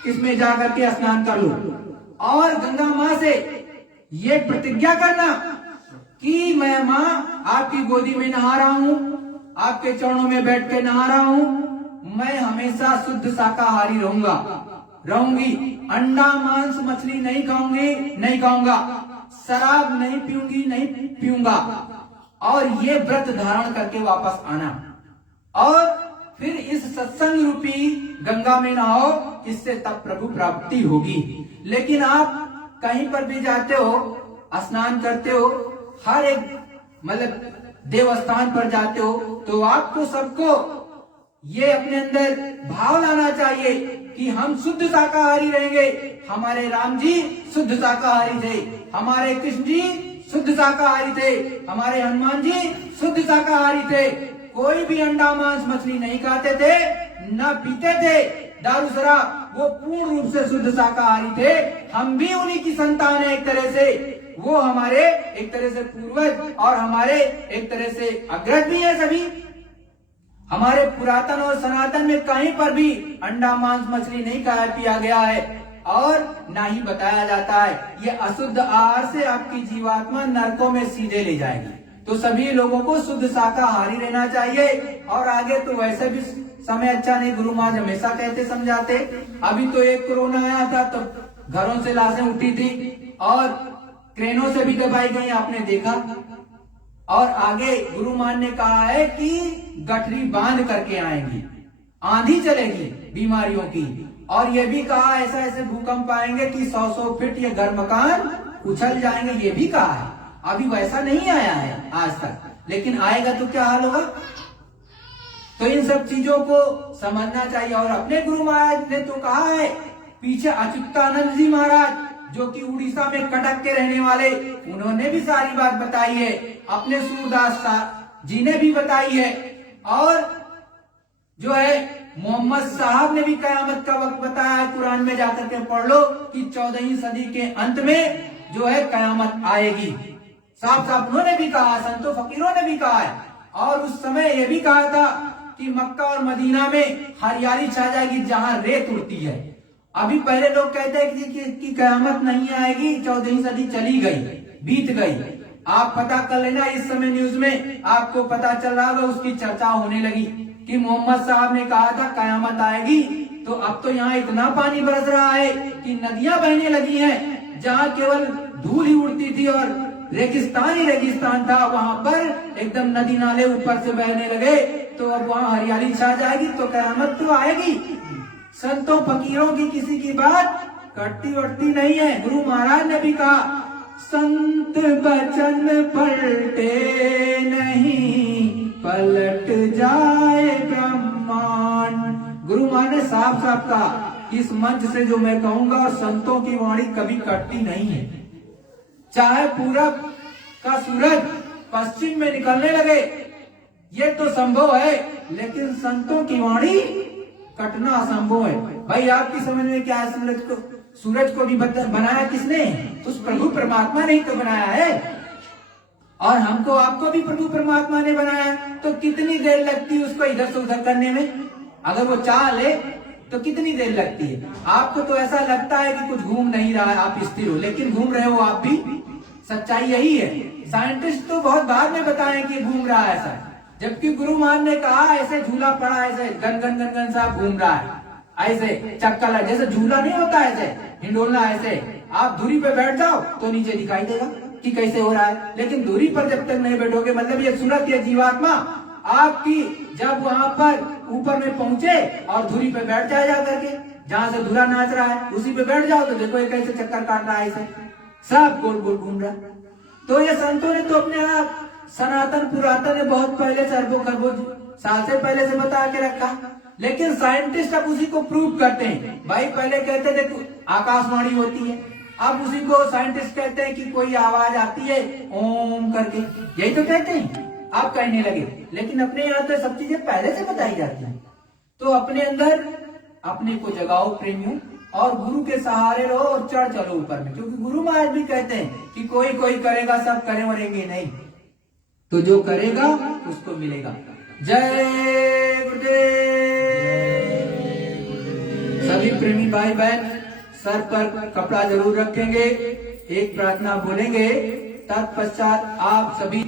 इसमें जाकर के स्नान कर लो और गंगा माँ से ये प्रतिज्ञा करना कि मैं माँ आपकी गोदी में नहा रहा हूँ, आपके चरणों में बैठ के नहा रहा हूँ, मैं हमेशा शुद्ध शाकाहारी रहूंगी, अंडा मांस मछली नहीं खाऊंगा, शराब नहीं पीऊंगा, और ये व्रत धारण करके वापस आना और फिर इस सत्संग रूपी गंगा में नहाओ, इससे तब प्रभु प्राप्ति होगी। लेकिन आप कहीं पर भी जाते हो, स्नान करते हो, हर एक मतलब देवस्थान पर जाते हो, तो आपको सबको ये अपने अंदर भाव लाना चाहिए कि हम शुद्ध शाकाहारी रहेंगे। हमारे राम जी शुद्ध शाकाहारी थे, हमारे कृष्ण जी शुद्ध शाकाहारी थे, हमारे हनुमान जी शुद्ध शाकाहारी थे। कोई भी अंडा मांस मछली नहीं खाते थे, न पीते थे दारू शराब, वो पूर्ण रूप से शुद्ध शाकाहारी थे। हम भी उन्हीं की संतान है एक तरह से, वो हमारे एक तरह से पूर्वज और हमारे एक तरह से अग्रज भी है। सभी हमारे पुरातन और सनातन में कहीं पर भी अंडा मांस मछली नहीं खाया पिया गया है और ना ही बताया जाता है। ये अशुद्ध आहार से आपकी जीवात्मा नरकों में सीधे ले जाएगी। तो सभी लोगों को शुद्ध शाकाहारी रहना चाहिए। और आगे तो वैसे भी समय अच्छा नहीं, गुरु महाराज हमेशा कहते समझाते। अभी तो एक कोरोना आया था तो घरों से लाशें उठी थी और क्रेनों से भी दबाई गई, आपने देखा। और आगे गुरु महाराज ने कहा है कि गठरी बांध करके आएंगी, आंधी चलेगी बीमारियों की। और ये भी कहा ऐसा ऐसे भूकंप आएंगे कि 100 फीट ये घर मकान उछल जाएंगे, ये भी कहा है। अभी वैसा नहीं आया है आज तक, लेकिन आएगा तो क्या हाल होगा। तो इन सब चीजों को समझना चाहिए। और अपने गुरु महाराज ने तो कहा है, पीछे अच्युतानंद जी महाराज जो कि उड़ीसा में कटक के रहने वाले, उन्होंने भी सारी बात बताई है, अपने सूरदास जी ने भी बताई है। और जो है मोहम्मद साहब ने भी कयामत का वक्त बताया, कुरान में जाकर के पढ़ लो कि 14वीं सदी के अंत में जो है कयामत आएगी। साफ साफ उन्होंने भी कहा, संतों फकीरों ने भी कहा है। और उस समय यह भी कहा था कि मक्का और मदीना में हरियाली छा जाएगी जहां रेत उड़ती है। अभी पहले लोग कहते हैं कि कयामत नहीं आएगी, 14वीं सदी चली गई, बीत गई। आप पता कर लेना, इस समय न्यूज में आपको पता चल रहा होगा, उसकी चर्चा होने लगी कि मोहम्मद साहब ने कहा था कयामत आएगी। तो अब तो यहाँ इतना पानी बरस रहा है कि नदियां बहने लगी हैं, जहाँ केवल धूल ही उड़ती थी और रेगिस्तान ही रेगिस्तान था, वहां पर एकदम नदी नाले ऊपर से बहने लगे। तो अब वहां हरियाली छा जाएगी तो कयामत तो आएगी। संतों फकीरों की किसी की बात कटती वटती नहीं है। गुरु महाराज ने भी कहा, संत बचन पलटे नहीं, पलट जाए ब्रह्मांड। गुरु महाराज ने साफ साफ कहा, इस मंच से जो मैं कहूंगा, और संतों की वाणी कभी कटती नहीं है। चाहे पूरब का सूरज पश्चिम में निकलने लगे, ये तो संभव है, लेकिन संतों की वाणी कटना असंभव है। भाई आपकी समझ में क्या है, सूरज को भी बनाया किसने? उस प्रभु परमात्मा ने ही तो बनाया है। और हमको आपको भी प्रभु परमात्मा ने बनाया, तो कितनी देर लगती है उसको इधर से उधर करने में? अगर वो चाह ले तो कितनी देर लगती है? आपको तो ऐसा लगता है कि कुछ घूम नहीं रहा है, आप स्थिर हो, लेकिन घूम रहे हो आप भी। सच्चाई यही है। साइंटिस्ट तो बहुत बाद में बताए कि घूम रहा है ऐसा, जबकि गुरु महाराज ने कहा ऐसे झूला पड़ा, ऐसे गन गन गन गन सा घूम रहा है, ऐसे चक्का लगा, जैसे झूला नहीं होता ऐसे हिंडोलना, ऐसे आप धुरी पे बैठ जाओ तो नीचे दिखाई देगा कि कैसे हो रहा है। लेकिन धुरी पर जब तक नहीं बैठोगे, मतलब ये सूरत, ये जीवात्मा आपकी जब वहां पर ऊपर में पहुंचे और धुरी पे बैठ जाए जा करके, जहां से धुरा नाच रहा है उसी पे बैठ जाओ, तो देखो ये कैसे चक्कर काट रहा है, ऐसे सब गोल गोल घूम रहा है। तो ये संतों ने तो अपने आप, सनातन पुरातन ने बहुत पहले से, अरबों खरबों साल से पहले से बता के रखा। लेकिन साइंटिस्ट अब उसी को प्रूव करते हैं। भाई पहले कहते थे आकाशवाणी होती है, अब उसी को साइंटिस्ट कहते हैं कि कोई आवाज आती है ओम करके, यही तो कहते हैं, आप कहने लगे। लेकिन अपने यहाँ तो सब चीजें पहले से बताई जाती हैं। तो अपने अंदर अपने को जगाओ प्रेमियों, और गुरु के सहारे रहो और चढ़ चलो ऊपर में, क्योंकि गुरु महाराज भी कहते हैं कि कोई कोई करेगा, सब करे मरेंगे नहीं, तो जो करेगा उसको मिलेगा। जय गुरुदेव। सभी प्रेमी भाई बहन सर पर कपड़ा जरूर रखेंगे, एक प्रार्थना बोलेंगे, तत्पश्चात आप सभी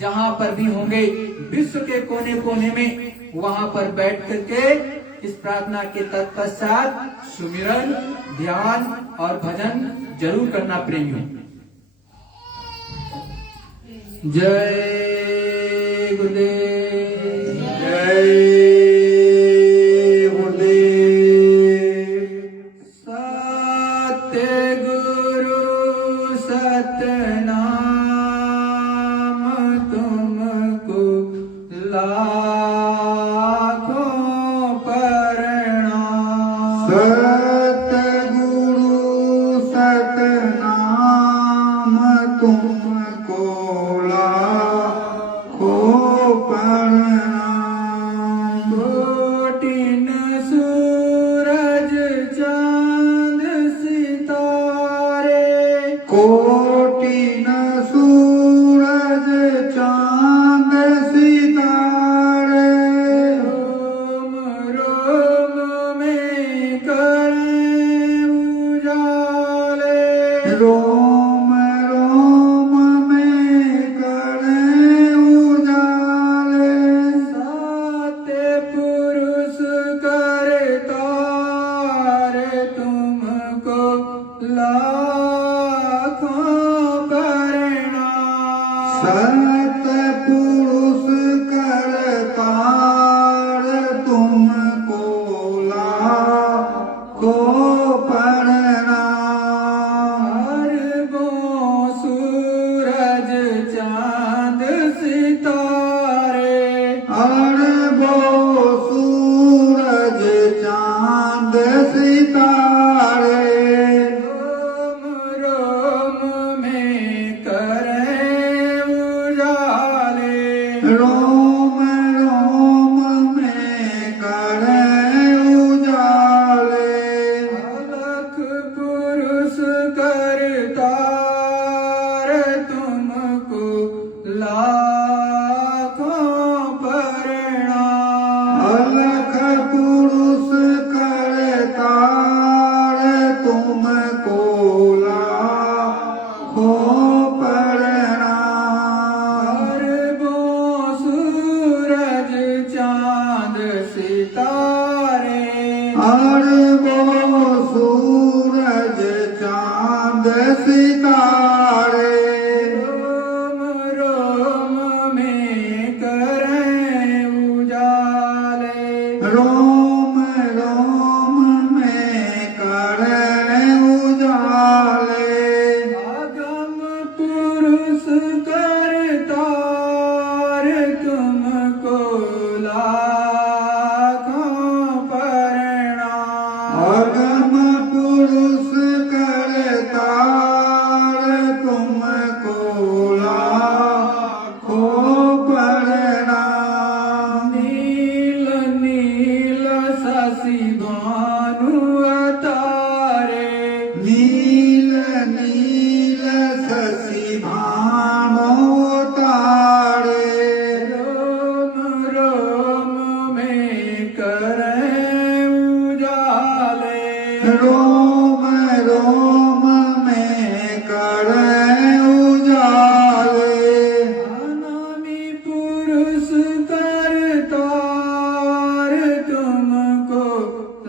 जहां पर भी होंगे विश्व के कोने कोने में वहां पर बैठ करके इस प्रार्थना के तत्पश्चात सुमिरन, ध्यान और भजन जरूर करना प्रेमियों। जय गुरुदेव। जय गुरुदेव। सत्य गुरु सतनाम तुमको लाखों प्रणाम। सतगुरु सतनाम तुमको लाखों प्रणाम। कोटिन सूरज चांद सितारे, कोटिन सूरज चांद सितारे, रोम रोम में करें उजाले, रोम रोम में करें उजाले। सत्य पुरुष करतार तुमको लाखों प्रणाम। सतपुरुष करतार तुमको लाखों प्रणाम। अरबों सूरज चांद सितारे, अरबों सूरज चांद सितारे, रोम रोम में करें उजाले, रोम रोम में करें उजाले। अलख पुरुष करतार तुमको लाखों प्रणाम। अलख पुरुष करतार तुमको लाखों प्रणाम। अरबों सूरज चांद सितारे, अरबों सूरज चांद सितारे, रोम रोम में करें उजाले, रोम रोम में करें उजाले। आगम पुरुष करतार तुमको लाखों प्रणाम। अगम पुरुष करतार तुमको लाखों प्रणाम। नील नील शशि भानु अवतारे, नील नील शशि भानो तारे, रोम रोम में करें उजाले, रोम रोम में करें उजाले। अनामी पुरुष करतार तुमको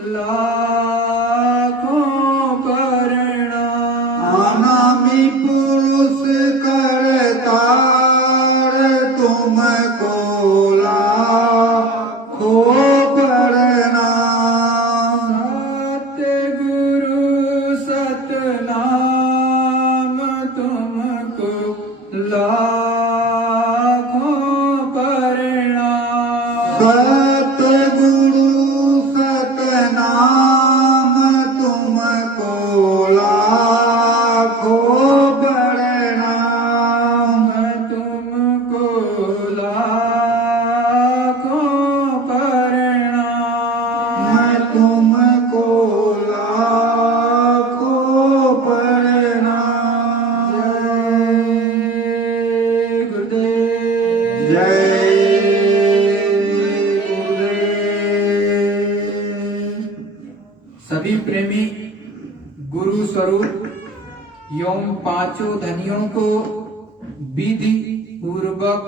लाखों प्रणाम। अनामी पुरुष करतार तुमको लाखों प्रणाम। सत्य गुरु सतनाम तुमको लाखों प्रणाम। सतगुरु सतनाम तुमको लाखों गुरु स्वरूप एवं पांचों धनियों को विधि पूर्वक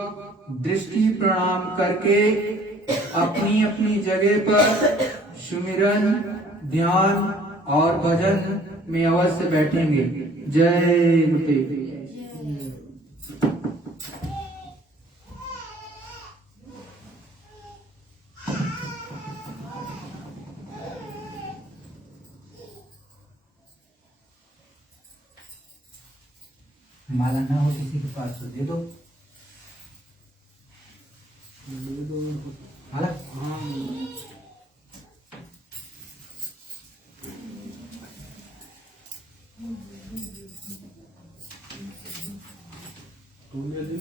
दृष्टि प्रणाम करके अपनी अपनी जगह पर सुमिरन, ध्यान और भजन में अवश्य बैठेंगे। जय गुरुदेव। माला ना हो किसी के पास तो दे दो।